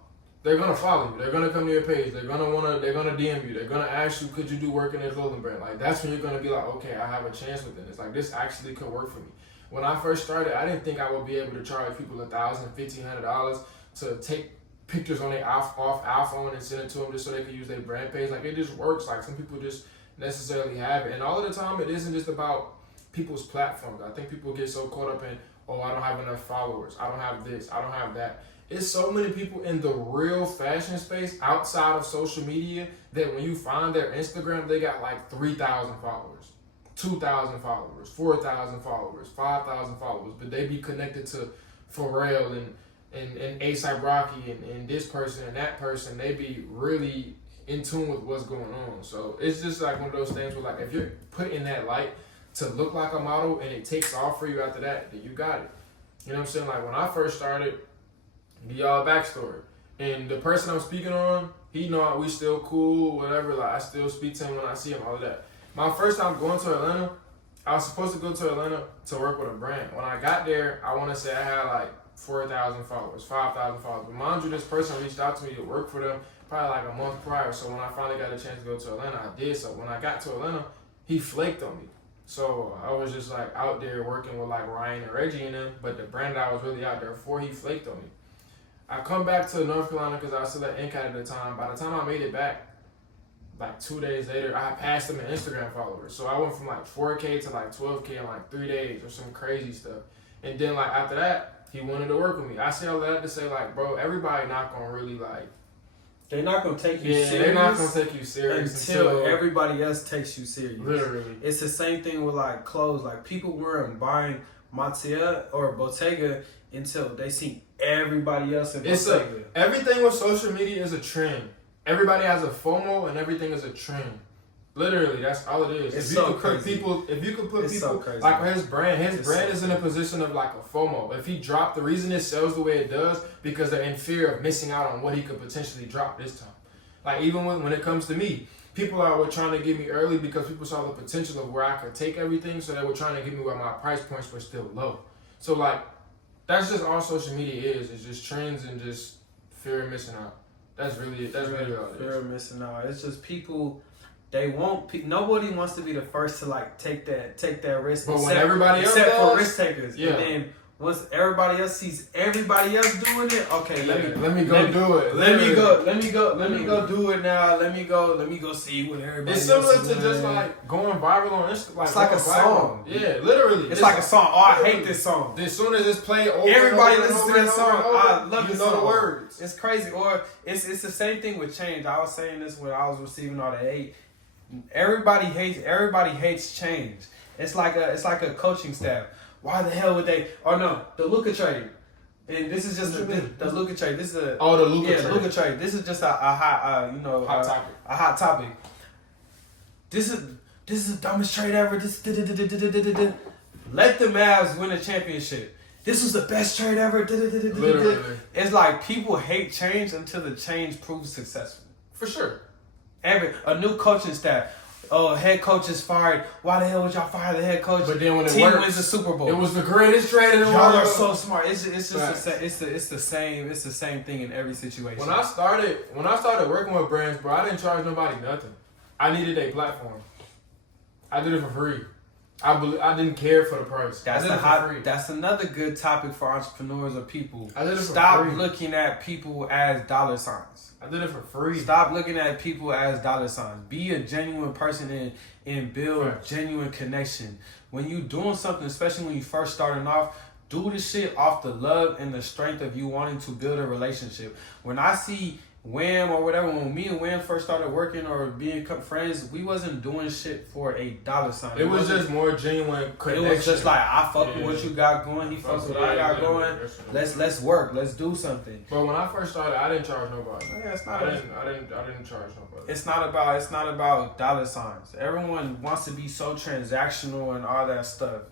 They're gonna follow you. They're gonna come to your page. They're gonna DM you. They're gonna ask you, could you do work in their clothing brand? Like, that's when you're gonna be like, okay, I have a chance within this. Like, this actually could work for me. When I first started, I didn't think I would be able to charge people $1,000, $1,500 to take pictures on their off iPhone and send it to them just so they can use their brand page. Like, it just works. Like, some people just necessarily have it. And all of the time, it isn't just about people's platforms. I think people get so caught up in, I don't have enough followers. I don't have this. I don't have that. It's so many people in the real fashion space outside of social media that when you find their Instagram, they got like 3,000 followers, 2,000 followers, 4,000 followers, 5,000 followers, but they be connected to Pharrell and A$AP Rocky and this person and that person. They be really in tune with what's going on. So it's just like one of those things where, like, if you're put in that light to look like a model and it takes off for you after that, then you got it. You know what I'm saying? Like, when I first started, be y'all backstory. And the person I'm speaking on, he know we still cool, whatever. Like, I still speak to him when I see him, all of that. My first time going to Atlanta, I was supposed to go to Atlanta to work with a brand. When I got there, I want to say I had like 4,000 followers, 5,000 followers. But mind you, this person reached out to me to work for them probably like a month prior. So when I finally got a chance to go to Atlanta, I did. So when I got to Atlanta, he flaked on me. So I was just like out there working with like Ryan and Reggie and them, but the brand that I was really out there for, he flaked on me. I come back to North Carolina because I was still at NCAT at the time. By the time I made it back, like 2 days later, I passed them in Instagram followers. So I went from like 4K to like 12K in like 3 days or some crazy stuff. And then like after that, he wanted to work with me. I say all that to say, like, bro, everybody not gonna really like. They're not gonna take you serious. They're not gonna take you serious until everybody else takes you serious. Literally. It's the same thing with like clothes. Like, people weren't buying Mattia or Bottega until they see everybody else in Bottega. Everything with social media is a trend. Everybody has a FOMO and everything is a trend. Literally, that's all it is. If you could put people like his brand is in a position of like a FOMO. If he dropped, the reason it sells the way it does because they're in fear of missing out on what he could potentially drop this time. Like, even when it comes to me, People were trying to get me early because people saw the potential of where I could take everything, so they were trying to get me where my price points were still low. So like, that's just all social media is. It's just trends and just fear of missing out. That's really all it is. Fear of missing out. It's just people. They won't. Nobody wants to be the first to like take that risk. But when everybody else except does, for risk takers, yeah. And then once everybody else sees everybody else doing it, okay, let me go do it. Let me go do it now. Let me go see what everybody. It's similar else to is just doing. like going viral on Instagram. It's like a song. Yeah, literally. It's like a song. Oh, I hate this song. As soon as it's played over, everybody and over, listens and to over, that song. and over, I love you this know song. the words. It's crazy. Or it's the same thing with change. I was saying this when I was receiving all the hate. Everybody hates change. It's like a coaching staff. Why the hell would they? Oh no, the Luka trade. And this is just the Luka trade. This is the Luka trade. Luka trade. This is just a hot topic. A hot topic. This is the dumbest trade ever. Let the Mavs win a championship. This was the best trade ever. Literally. It's like people hate change until the change proves successful. For sure. A new coaching staff. Oh, head coach is fired. Why the hell would y'all fire the head coach? But then when team wins the Super Bowl, it was the greatest trade in the world. Y'all are so smart. It's the same thing in every situation. When I started working with brands, bro, I didn't charge nobody nothing. I needed a platform. I did it for free. I didn't care for the price. That's another good topic for entrepreneurs or people. I did it for Stop free. looking at people as dollar signs. I did it for free. Stop looking at people as dollar signs. Be a genuine person and build genuine connection. When you doing something, especially when you first starting off, do the shit off the love and the strength of you wanting to build a relationship. When I see Wham or whatever, when me and Wham first started working or being friends, we wasn't doing shit for a dollar sign. It was just more genuine connection. It was just like, I fuck with what you got going, he fucks with what I got going. Let's work, let's do something. But when I first started, I didn't charge nobody. Yeah, I didn't charge nobody. It's not about dollar signs. Everyone wants to be so transactional and all that stuff.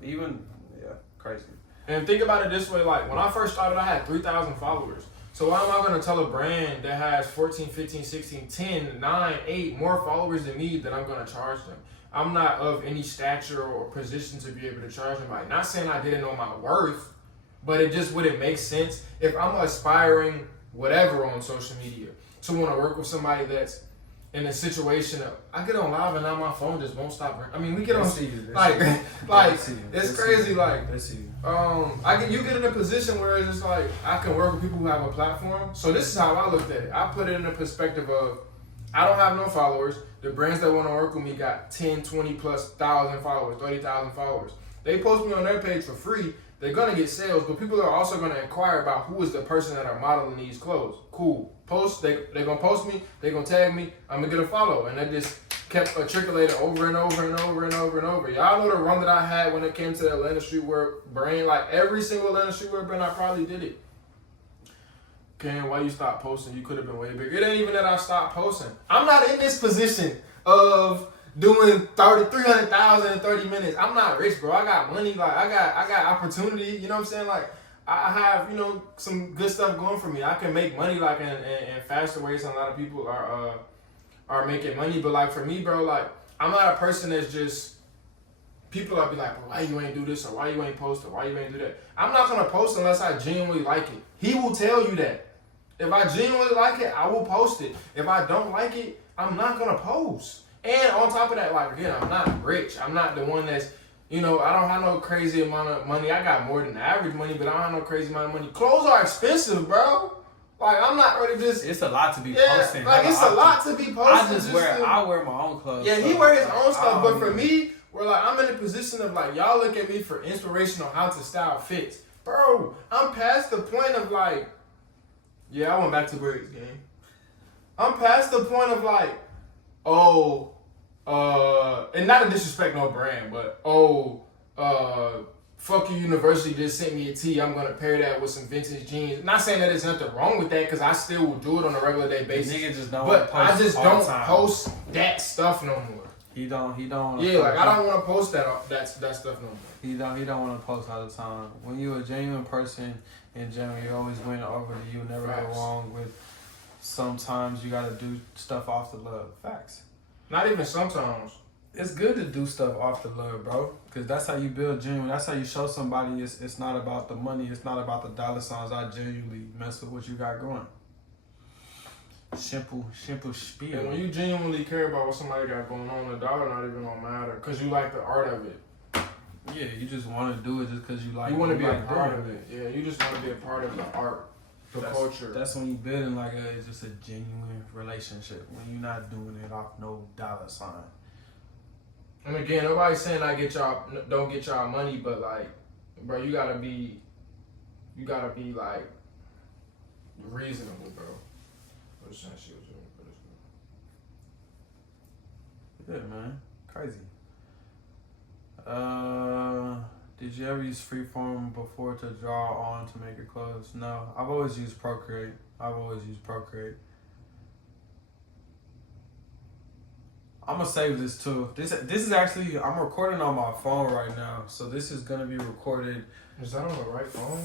Crazy. And think about it this way, like when I first started, I had 3,000 followers. So why am I going to tell a brand that has 14, 15, 16, 10, 9, 8 more followers than me that I'm going to charge them? I'm not of any stature or position to be able to charge them. Like, not saying I didn't know my worth, but it just wouldn't make sense if I'm aspiring whatever on social media to want to work with somebody that's in a situation of, I get on live and now my phone just won't stop ringing. I mean, we get on, it's crazy. Like, you get in a position where it's just like, I can work with people who have a platform. So this is how I looked at it. I put it in the perspective of, I don't have no followers. The brands that want to work with me got 10, 20 plus thousand followers, 30,000 followers. They post me on their page for free. They're going to get sales, but people are also going to inquire about who is the person that are modeling these clothes. Cool. They're going to post me. They're going to tag me. I'm going to get a follow. And that just kept circulating over and over and over and over and over. Y'all know the run that I had when it came to the Atlanta streetwear brand. Like every single Atlanta streetwear brand, I probably did it. Ken, why you stopped posting? You could have been way bigger. It ain't even that I stopped posting. I'm not in this position of doing 300,000 in 30 minutes. I'm not rich, bro. I got money. Like I got opportunity. You know what I'm saying? Like I have, some good stuff going for me. I can make money like in faster ways than a lot of people are making money. But like for me, bro, like I'm not a person that's just people will be like, bro, why you ain't do this or why you ain't post or why you ain't do that. I'm not gonna post unless I genuinely like it. He will tell you that. If I genuinely like it, I will post it. If I don't like it, I'm not gonna post. And on top of that, like again, I'm not rich. I'm not the one that's, I don't have no crazy amount of money. I got more than average money, but I don't have no crazy amount of money. Clothes are expensive, bro. Like I'm not ready to just. It's a lot to be posting. Like it's a lot to be posting. I wear my own clothes. Yeah, he wear his own stuff, but for me, where like I'm in a position of like y'all look at me for inspiration on how to style fits, bro. I'm past the point of like, I went back to Brady's game. I'm past the point of like, and not to disrespect no brand, but fuck you, University just sent me a tee. I'm gonna pair that with some vintage jeans. Not saying that there's nothing wrong with that, because I still will do it on a regular day basis. Nigga just don't but post I just all don't the time. post that stuff no more. He don't. Yeah, like I don't want to post that stuff no more. He don't want to post all the time. When you're a genuine person in general, you always win over to you. Never go wrong with. Sometimes you gotta do stuff off the love. Facts. Not even sometimes. It's good to do stuff off the love, bro. Because that's how you build genuine. That's how you show somebody it's not about the money. It's not about the dollar signs. I genuinely mess with what you got going. Simple spiel. And when you genuinely care about what somebody got going on, the dollar not even gonna matter. Because you like the art of it. Yeah, you just want to do it just because you like. You want to be like a part of it. Yeah, you just want to be a part of the art, the culture. That's when you building like it's just a genuine relationship. When you're not doing it off no dollar sign. And again, nobody's saying don't get y'all money, but like, bro, you gotta be like reasonable, bro. I was saying she was doing, but it's Yeah, man, crazy. Did you ever use Freeform before to draw on to make your clothes? No, I've always used Procreate. I'm gonna save this too. This is actually, I'm recording on my phone right now, so this is gonna be recorded. Is that on the right phone?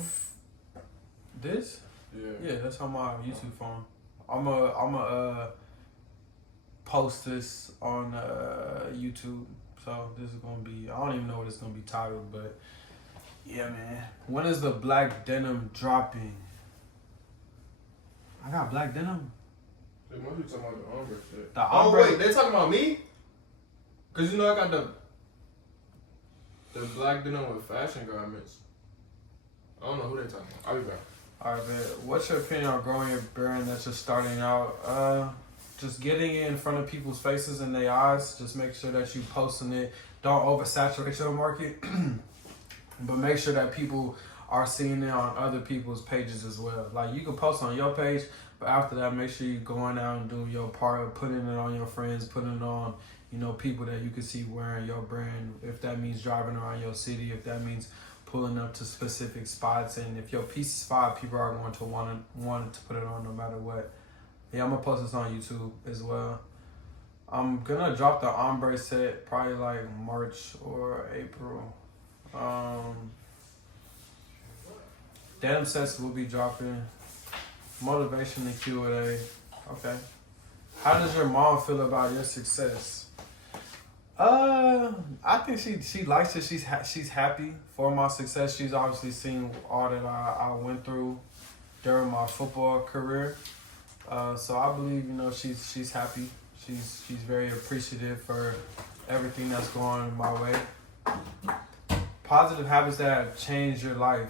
This? Yeah. Yeah, that's on my YouTube phone. I'm a post this on YouTube. So this is gonna be, I don't even know what it's gonna be titled, but yeah, man. When is the black denim dropping? I got black denim. They must be talking about the ombre shit. The ombre. Oh wait, they talking about me? Cause you know I got the black denim with fashion garments. I don't know who they talking about. I'll be back. Alright, man. What's your opinion on growing your brand that's just starting out? Just getting it in front of people's faces and their eyes. Just make sure that you posting it. Don't oversaturate your market, but make sure that people are seeing it on other people's pages as well. Like you can post on your page, but after that, make sure you're going out and doing your part, putting it on your friends, putting it on, people that you can see wearing your brand. If that means driving around your city, if that means pulling up to specific spots, and if your piece is fire, people are going to want to put it on no matter what. Yeah, I'm gonna post this on YouTube as well. I'm gonna drop the ombre set probably like March or April. Denim sets will be dropping. Motivation and Q&A. Okay. How does your mom feel about your success? I think she likes it. She's happy for my success. She's obviously seen all that I went through during my football career. So I believe she's happy. She's very appreciative for everything that's going my way. Positive habits that have changed your life.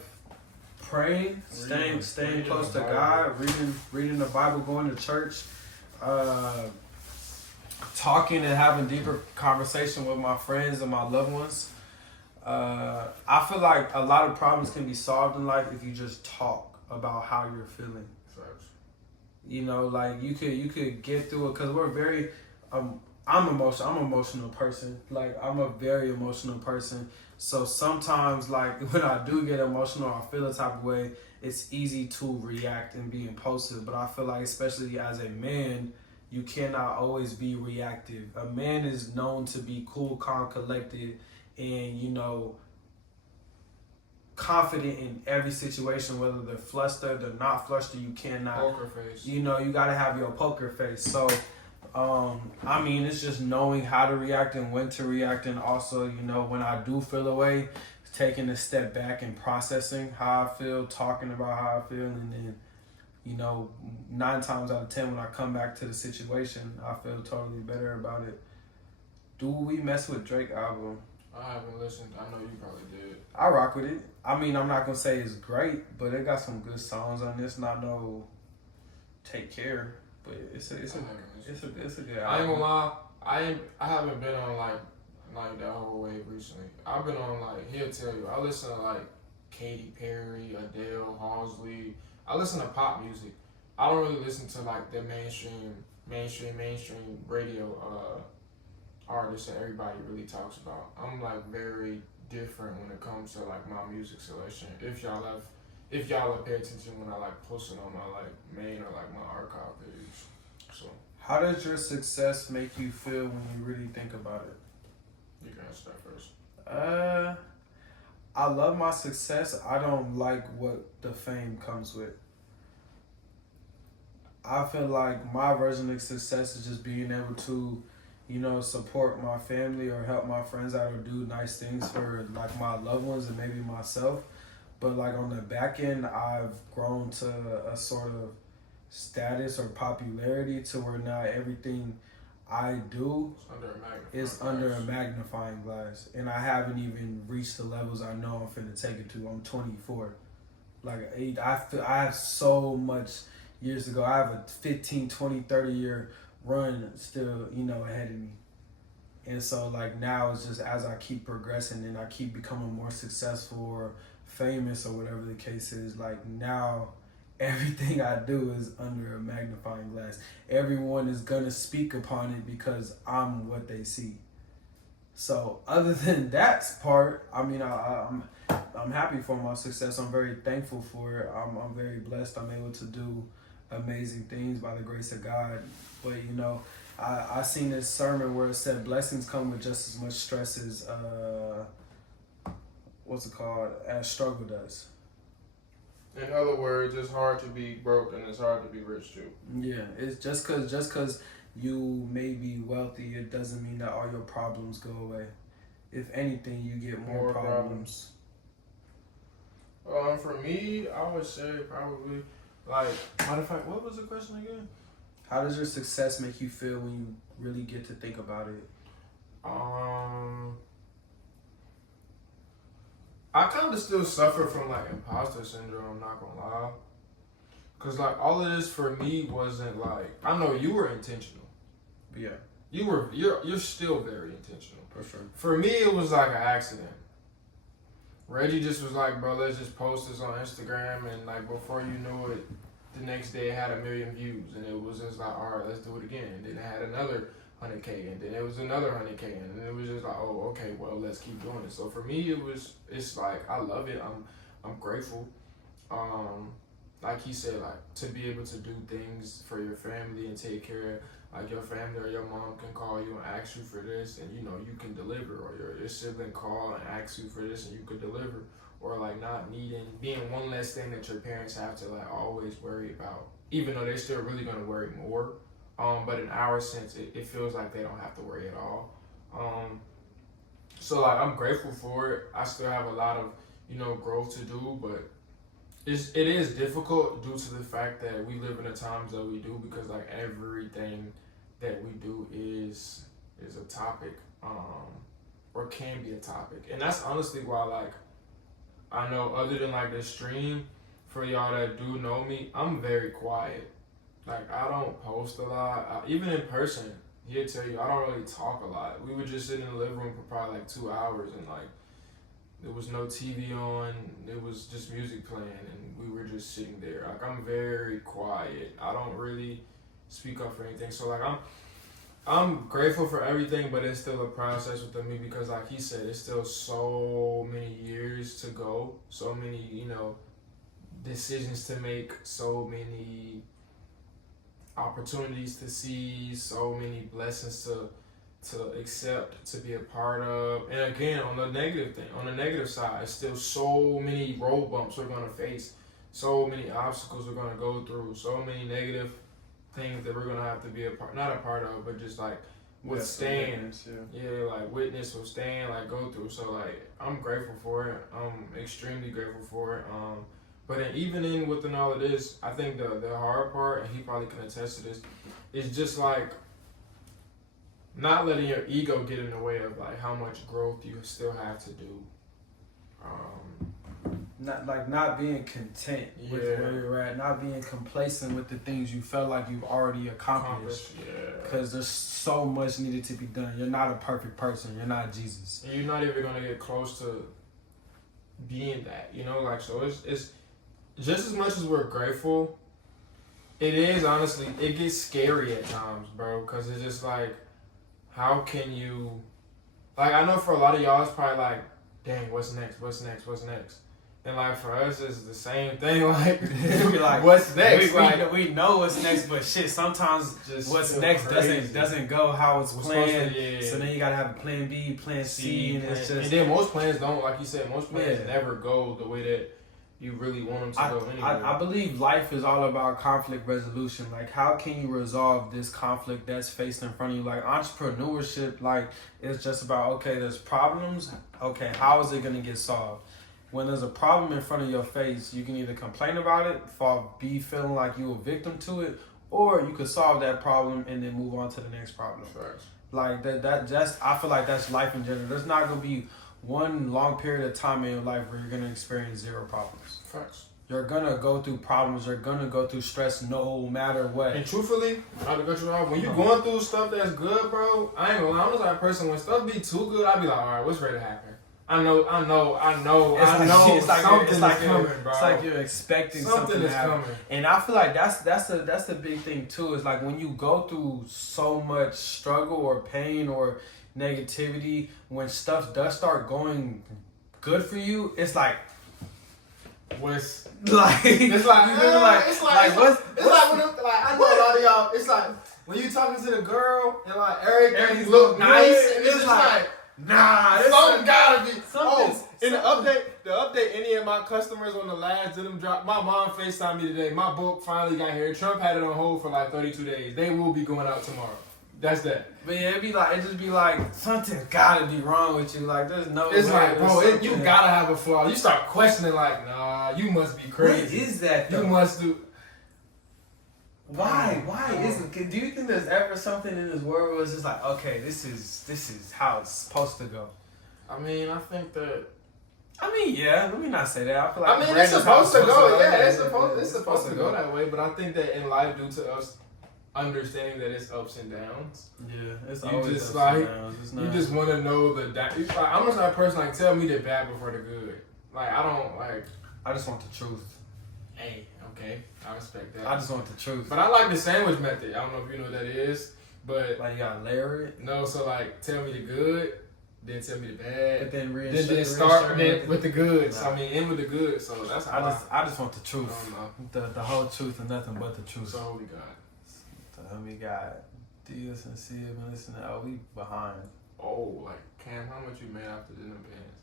Praying, staying close to God, reading the Bible, going to church, talking and having deeper conversation with my friends and my loved ones. I feel like a lot of problems can be solved in life if you just talk about how you're feeling. Like you could get through it, because we're very I'm an emotional person. Like I'm a very emotional person. So sometimes, like when I do get emotional or I feel a type of way, it's easy to react and be impulsive. But I feel like, especially as a man, you cannot always be reactive. A man is known to be cool, calm, collected, and confident in every situation, whether they're flustered or not flustered. You cannot poker face. You gotta have your poker face. So it's just knowing how to react and when to react, and also when I do feel away, taking a step back and processing how I feel, talking about how I feel, and then 9 times out of 10 when I come back to the situation, I feel totally better about it. Do we mess with Drake album? I haven't listened. I know you probably did. I rock with it. I'm not gonna say it's great, but it got some good songs on this. Not no Take Care, but it's a good album. I ain't gonna lie. I haven't been on like that whole wave recently. I've been on he'll tell you. I listen to Katy Perry, Adele, Halsey. I listen to pop music. I don't really listen to the mainstream radio artists that everybody really talks about. I'm very different when it comes to my music selection. If y'all have paid attention when I post it on my main or my archive page. So how does your success make you feel when you really think about it? You can answer that first. I love my success. I don't like what the fame comes with. I feel like my version of success is just being able to, you know, support my family or help my friends out or do nice things for like my loved ones and maybe myself. But like on the back end, I've grown to a sort of status or popularity to where now everything I do is under a magnifying glass, and I haven't even reached the levels I know I'm finna take it to. I'm 24. Like I have so much years to go. I have a 15, 20, 30 year run still, you know, ahead of me. And so like now it's just as I keep progressing and I keep becoming more successful or famous or whatever the case is, like now everything I do is under a magnifying glass. Everyone is gonna speak upon it because I'm what they see. So other than that part, I mean, I'm happy for my success. I'm very thankful for it. I'm very blessed. I'm able to do amazing things by the grace of God. But you know, I seen this sermon where it said blessings come with just as much stress as as struggle does. In other words, it's hard to be broke and it's hard to be rich too. Yeah, it's just cause you may be wealthy, it doesn't mean that all your problems go away. If anything, you get more problems. For me, I would say probably like, matter of fact, what was the question again? How does your success make you feel when you really get to think about it? I kind of still suffer from like imposter syndrome, not gonna lie. Cause like all of this for me wasn't like, I know you were intentional. Yeah. You're still very intentional. For sure. For me, it was like an accident. Reggie just was like, bro, let's just post this on Instagram, and like before you knew it, the next day it had 1 million views, and it was just like, all right, let's do it again. And then it had another 100K, and then it was another 100K, and then it was just like, oh, okay, well, let's keep doing it. So for me, it's like I love it. I'm grateful. Like he said, like to be able to do things for your family and take care of like your family, or your mom can call you and ask you for this, and you know you can deliver, or your sibling call and ask you for this and you could deliver, or like not being one less thing that your parents have to like always worry about, even though they're still really gonna worry more. But in our sense, it feels like they don't have to worry at all. So like I'm grateful for it. I still have a lot of, you know, growth to do, but it is difficult due to the fact that we live in the times that we do, because like everything that we do is a topic, or can be a topic. And that's honestly why, like, I know other than like this stream, for y'all that do know me, I'm very quiet. Like I don't post a lot. Even in person, he'll tell you I don't really talk a lot. We would just sit in the living room for probably like 2 hours, and like there was no TV on, it was just music playing, and we were just sitting there. Like I'm very quiet. I don't really speak up for anything. So like I'm grateful for everything, but it's still a process within me, because like he said, it's still so many years to go, so many, you know, decisions to make, so many opportunities to see, so many blessings to accept, to be a part of. And again, on the negative side, it's still so many road bumps we're gonna face, so many obstacles we're gonna go through, so many negative things that we're gonna have to be not a part of, but just like withstand. Like witness, withstand, like go through. So like I'm grateful for it. I'm extremely grateful for it. But then even within all of this, I think the hard part, and he probably can attest to this, is just like not letting your ego get in the way of like how much growth you still have to do. Not being content with where you're at, not being complacent with the things you felt like you've already accomplished. Because there's so much needed to be done. You're not a perfect person. You're not Jesus. And you're not even gonna get close to being that. You know, like so it's just as much as we're grateful. It is honestly, it gets scary at times, bro. Because it's just like, how can you? Like I know for a lot of y'all, it's probably like, dang, what's next? What's next? What's next? And like for us, it's the same thing. Like, we like what's next? We know what's next, but shit, sometimes what's next doesn't go how it's planned. So then you gotta have a plan B, plan C, and it's just. And then most plans don't, like you said, most plans never go the way that you really want them to go anywhere. I believe life is all about conflict resolution. Like, how can you resolve this conflict that's faced in front of you? Like, entrepreneurship, like, it's just about, okay, there's problems. Okay, how is it going to get solved? When there's a problem in front of your face, you can either complain about it, be feeling like you're a victim to it, or you could solve that problem and then move on to the next problem. Right. Like, that's I feel like that's life in general. There's not going to be one long period of time in your life where you're going to experience zero problems. Facts. You're going to go through problems. You're going to go through stress no matter what. And truthfully, not to cut you off, when you're going through stuff that's good, bro, I ain't gonna lie, I'm the type of person, when stuff be too good, I be like, all right, what's ready to happen? I know. It's like something is coming, bro. It's like you're expecting something is to happen. coming. And I feel like that's the big thing too. Is like when you go through so much struggle or pain or negativity, when stuff does start going good for you, it's like what's like it's like you feel it's like when I know a lot of y'all. It's like when you talking to the girl and like everything look nice, and it's like. Nah, something gotta be. In the something. update, any of my customers on the last of them drop. My mom FaceTimed me today. My book finally got here. Trump had it on hold for like 32 days. They will be going out tomorrow. That's that. But yeah, it just be like something's gotta be wrong with you. Like there's no. It's way like, bro, there's you something. gotta have a flaw. You start questioning, like, nah, you must be crazy. What is that though? You must do. Why is it? Do you think there's ever something in this world where it's just like, okay, this is how it's supposed to go? I mean, I think that. I mean, yeah. Let me not say that. I feel like it's supposed to go. Yeah, it's it's supposed to go that way. But I think that in life, due to us understanding that it's ups and downs, yeah, it's you always just ups like and downs. It's you not- just want to know the. Like, I'm the type of person like tell me the bad before the good. Like I don't like. I just want the truth. Hey, okay, I respect that. I just want the truth. But I like the sandwich method. I don't know if you know what that is, but Like you gotta layer it, no. So like, tell me the good, then tell me the bad, but then then start with the goods. Nah. I mean, end with the good. So that's how I just want the I truth. don't know. The whole truth and nothing but the truth. So holy God. So we got Diaz and Sia and listen. Oh, we behind. Oh, like Cam, how much you made after the pants?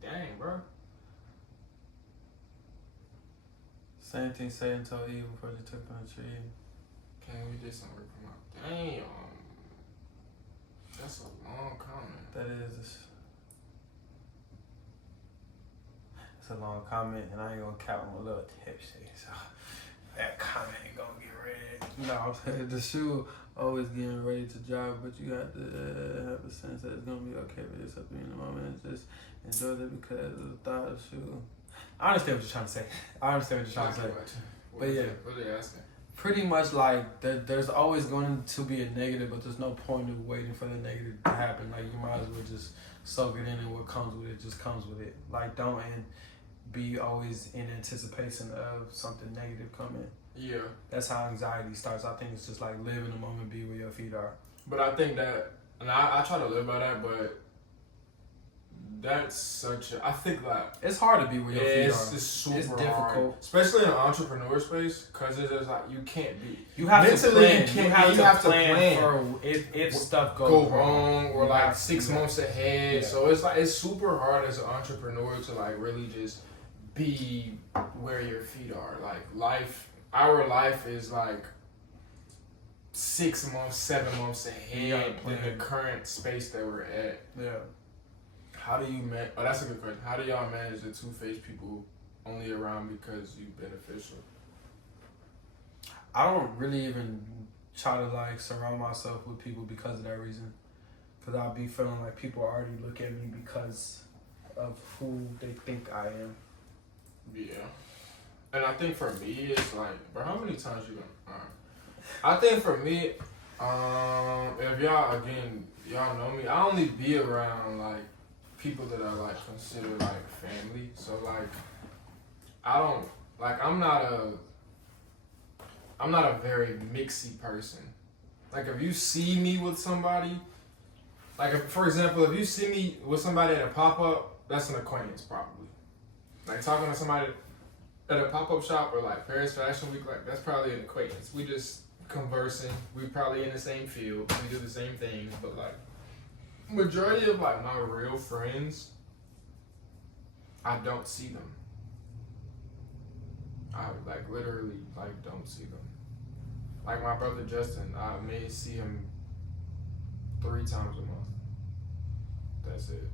Dang, bro. Same thing Satan told Eve before they took on the tree. Cam, we did some work from out. Damn. That's a long comment. That is. It's a long comment, and I ain't gonna count my little tipsy, so that comment ain't gonna get read. No, I'm saying the shoe always getting ready to drop, but you got to have a sense that it's gonna be okay for yourself in the moment. Just enjoy it because of the thought of the shoe. I understand what you're trying to say. But yeah. What are they asking? Pretty much like there's always going to be a negative, but there's no point in waiting for the negative to happen. Like you might as well just soak it in, and what comes with it just comes with it. Like don't be always in anticipation of something negative coming. Yeah. That's how anxiety starts. I think it's just like live in the moment, be where your feet are. But I think that, and I try to live by that, but that's such a, I think that It's hard to be where your feet are. It's super It's hard, difficult. especially in the entrepreneur space, because it's just like you can't be. You have Mentally, to you plan. can't- You have to plan plan for if stuff Go goes wrong or You like have to 6 do that. months ahead. Yeah. So it's like it's super hard as an entrepreneur to like really just be where your feet are. Like our life is like 6 months, 7 months ahead gotta than the plan. current space that we're at. Yeah. How do you manage? Oh, that's a good question. How do y'all manage the two-faced people only around because you beneficial? I don't really even try to like surround myself with people because of that reason. Because I'll be feeling like people already look at me because of who they think I am. Yeah. And I think for me, it's like, bro, how many times you gonna? I think for me, if y'all know me, I only be around like people that are like considered like family. So like, I don't like. I'm not a very mixy person. Like if you see me with somebody, like if, for example, if you see me with somebody at a pop up, that's an acquaintance probably. Like talking to somebody at a pop up shop or like Paris Fashion Week, like that's probably an acquaintance. We just conversing. We probably in the same field. We do the same things, but like majority of like my real friends, I don't see them. I like literally like don't see them. Like my brother Justin, I may see him 3 times a month. That's it.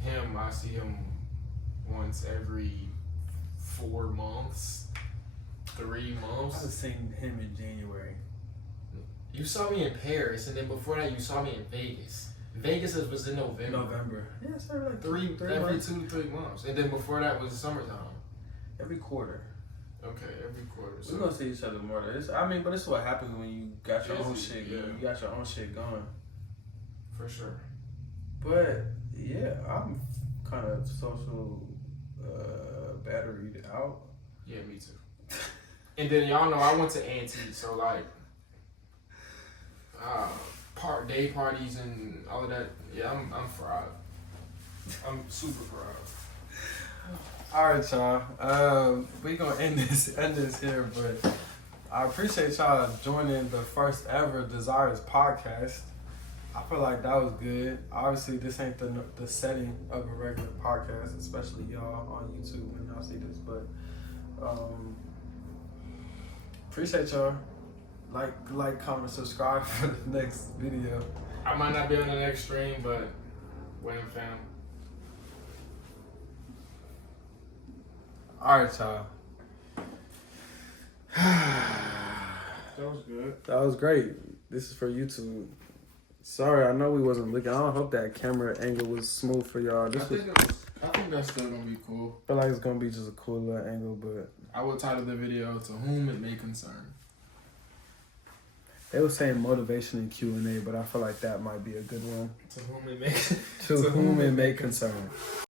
Him, I see him once every 4 months, 3 I months. was seen him in January. You saw me in Paris, and then before that, you saw me in Vegas. Vegas was in November. Yeah, so like Every months. 2 to 3 months, and then before that was summertime. Every quarter. Okay, every quarter. We're gonna see each other more. But it's what happens when you got your own Busy, shit. yeah. You got your own shit going. For sure. But yeah, I'm kind of social batteried out. Yeah, me too. And then y'all know I went to Auntie, so like, day parties and all of that. Yeah, I'm fried. I'm super fried. All right, y'all. We gonna end this here, but I appreciate y'all joining the first ever Desires podcast. I feel like that was good. Obviously, this ain't the setting of a regular podcast, especially y'all on YouTube when y'all see this. But appreciate y'all. Like, comment, subscribe for the next video. I might not be on the next stream, but waiting, fam. All right, y'all. That was good. That was great. This is for YouTube. Sorry, I know we wasn't looking. I don't hope that camera angle was smooth for y'all. I think that's still gonna be cool. I feel like it's gonna be just a cool little angle, but I will title the video "To Whom It May Concern." they were saying motivation and Q&A, but I feel like that might be a good one. To whom it may. To whom it may concern.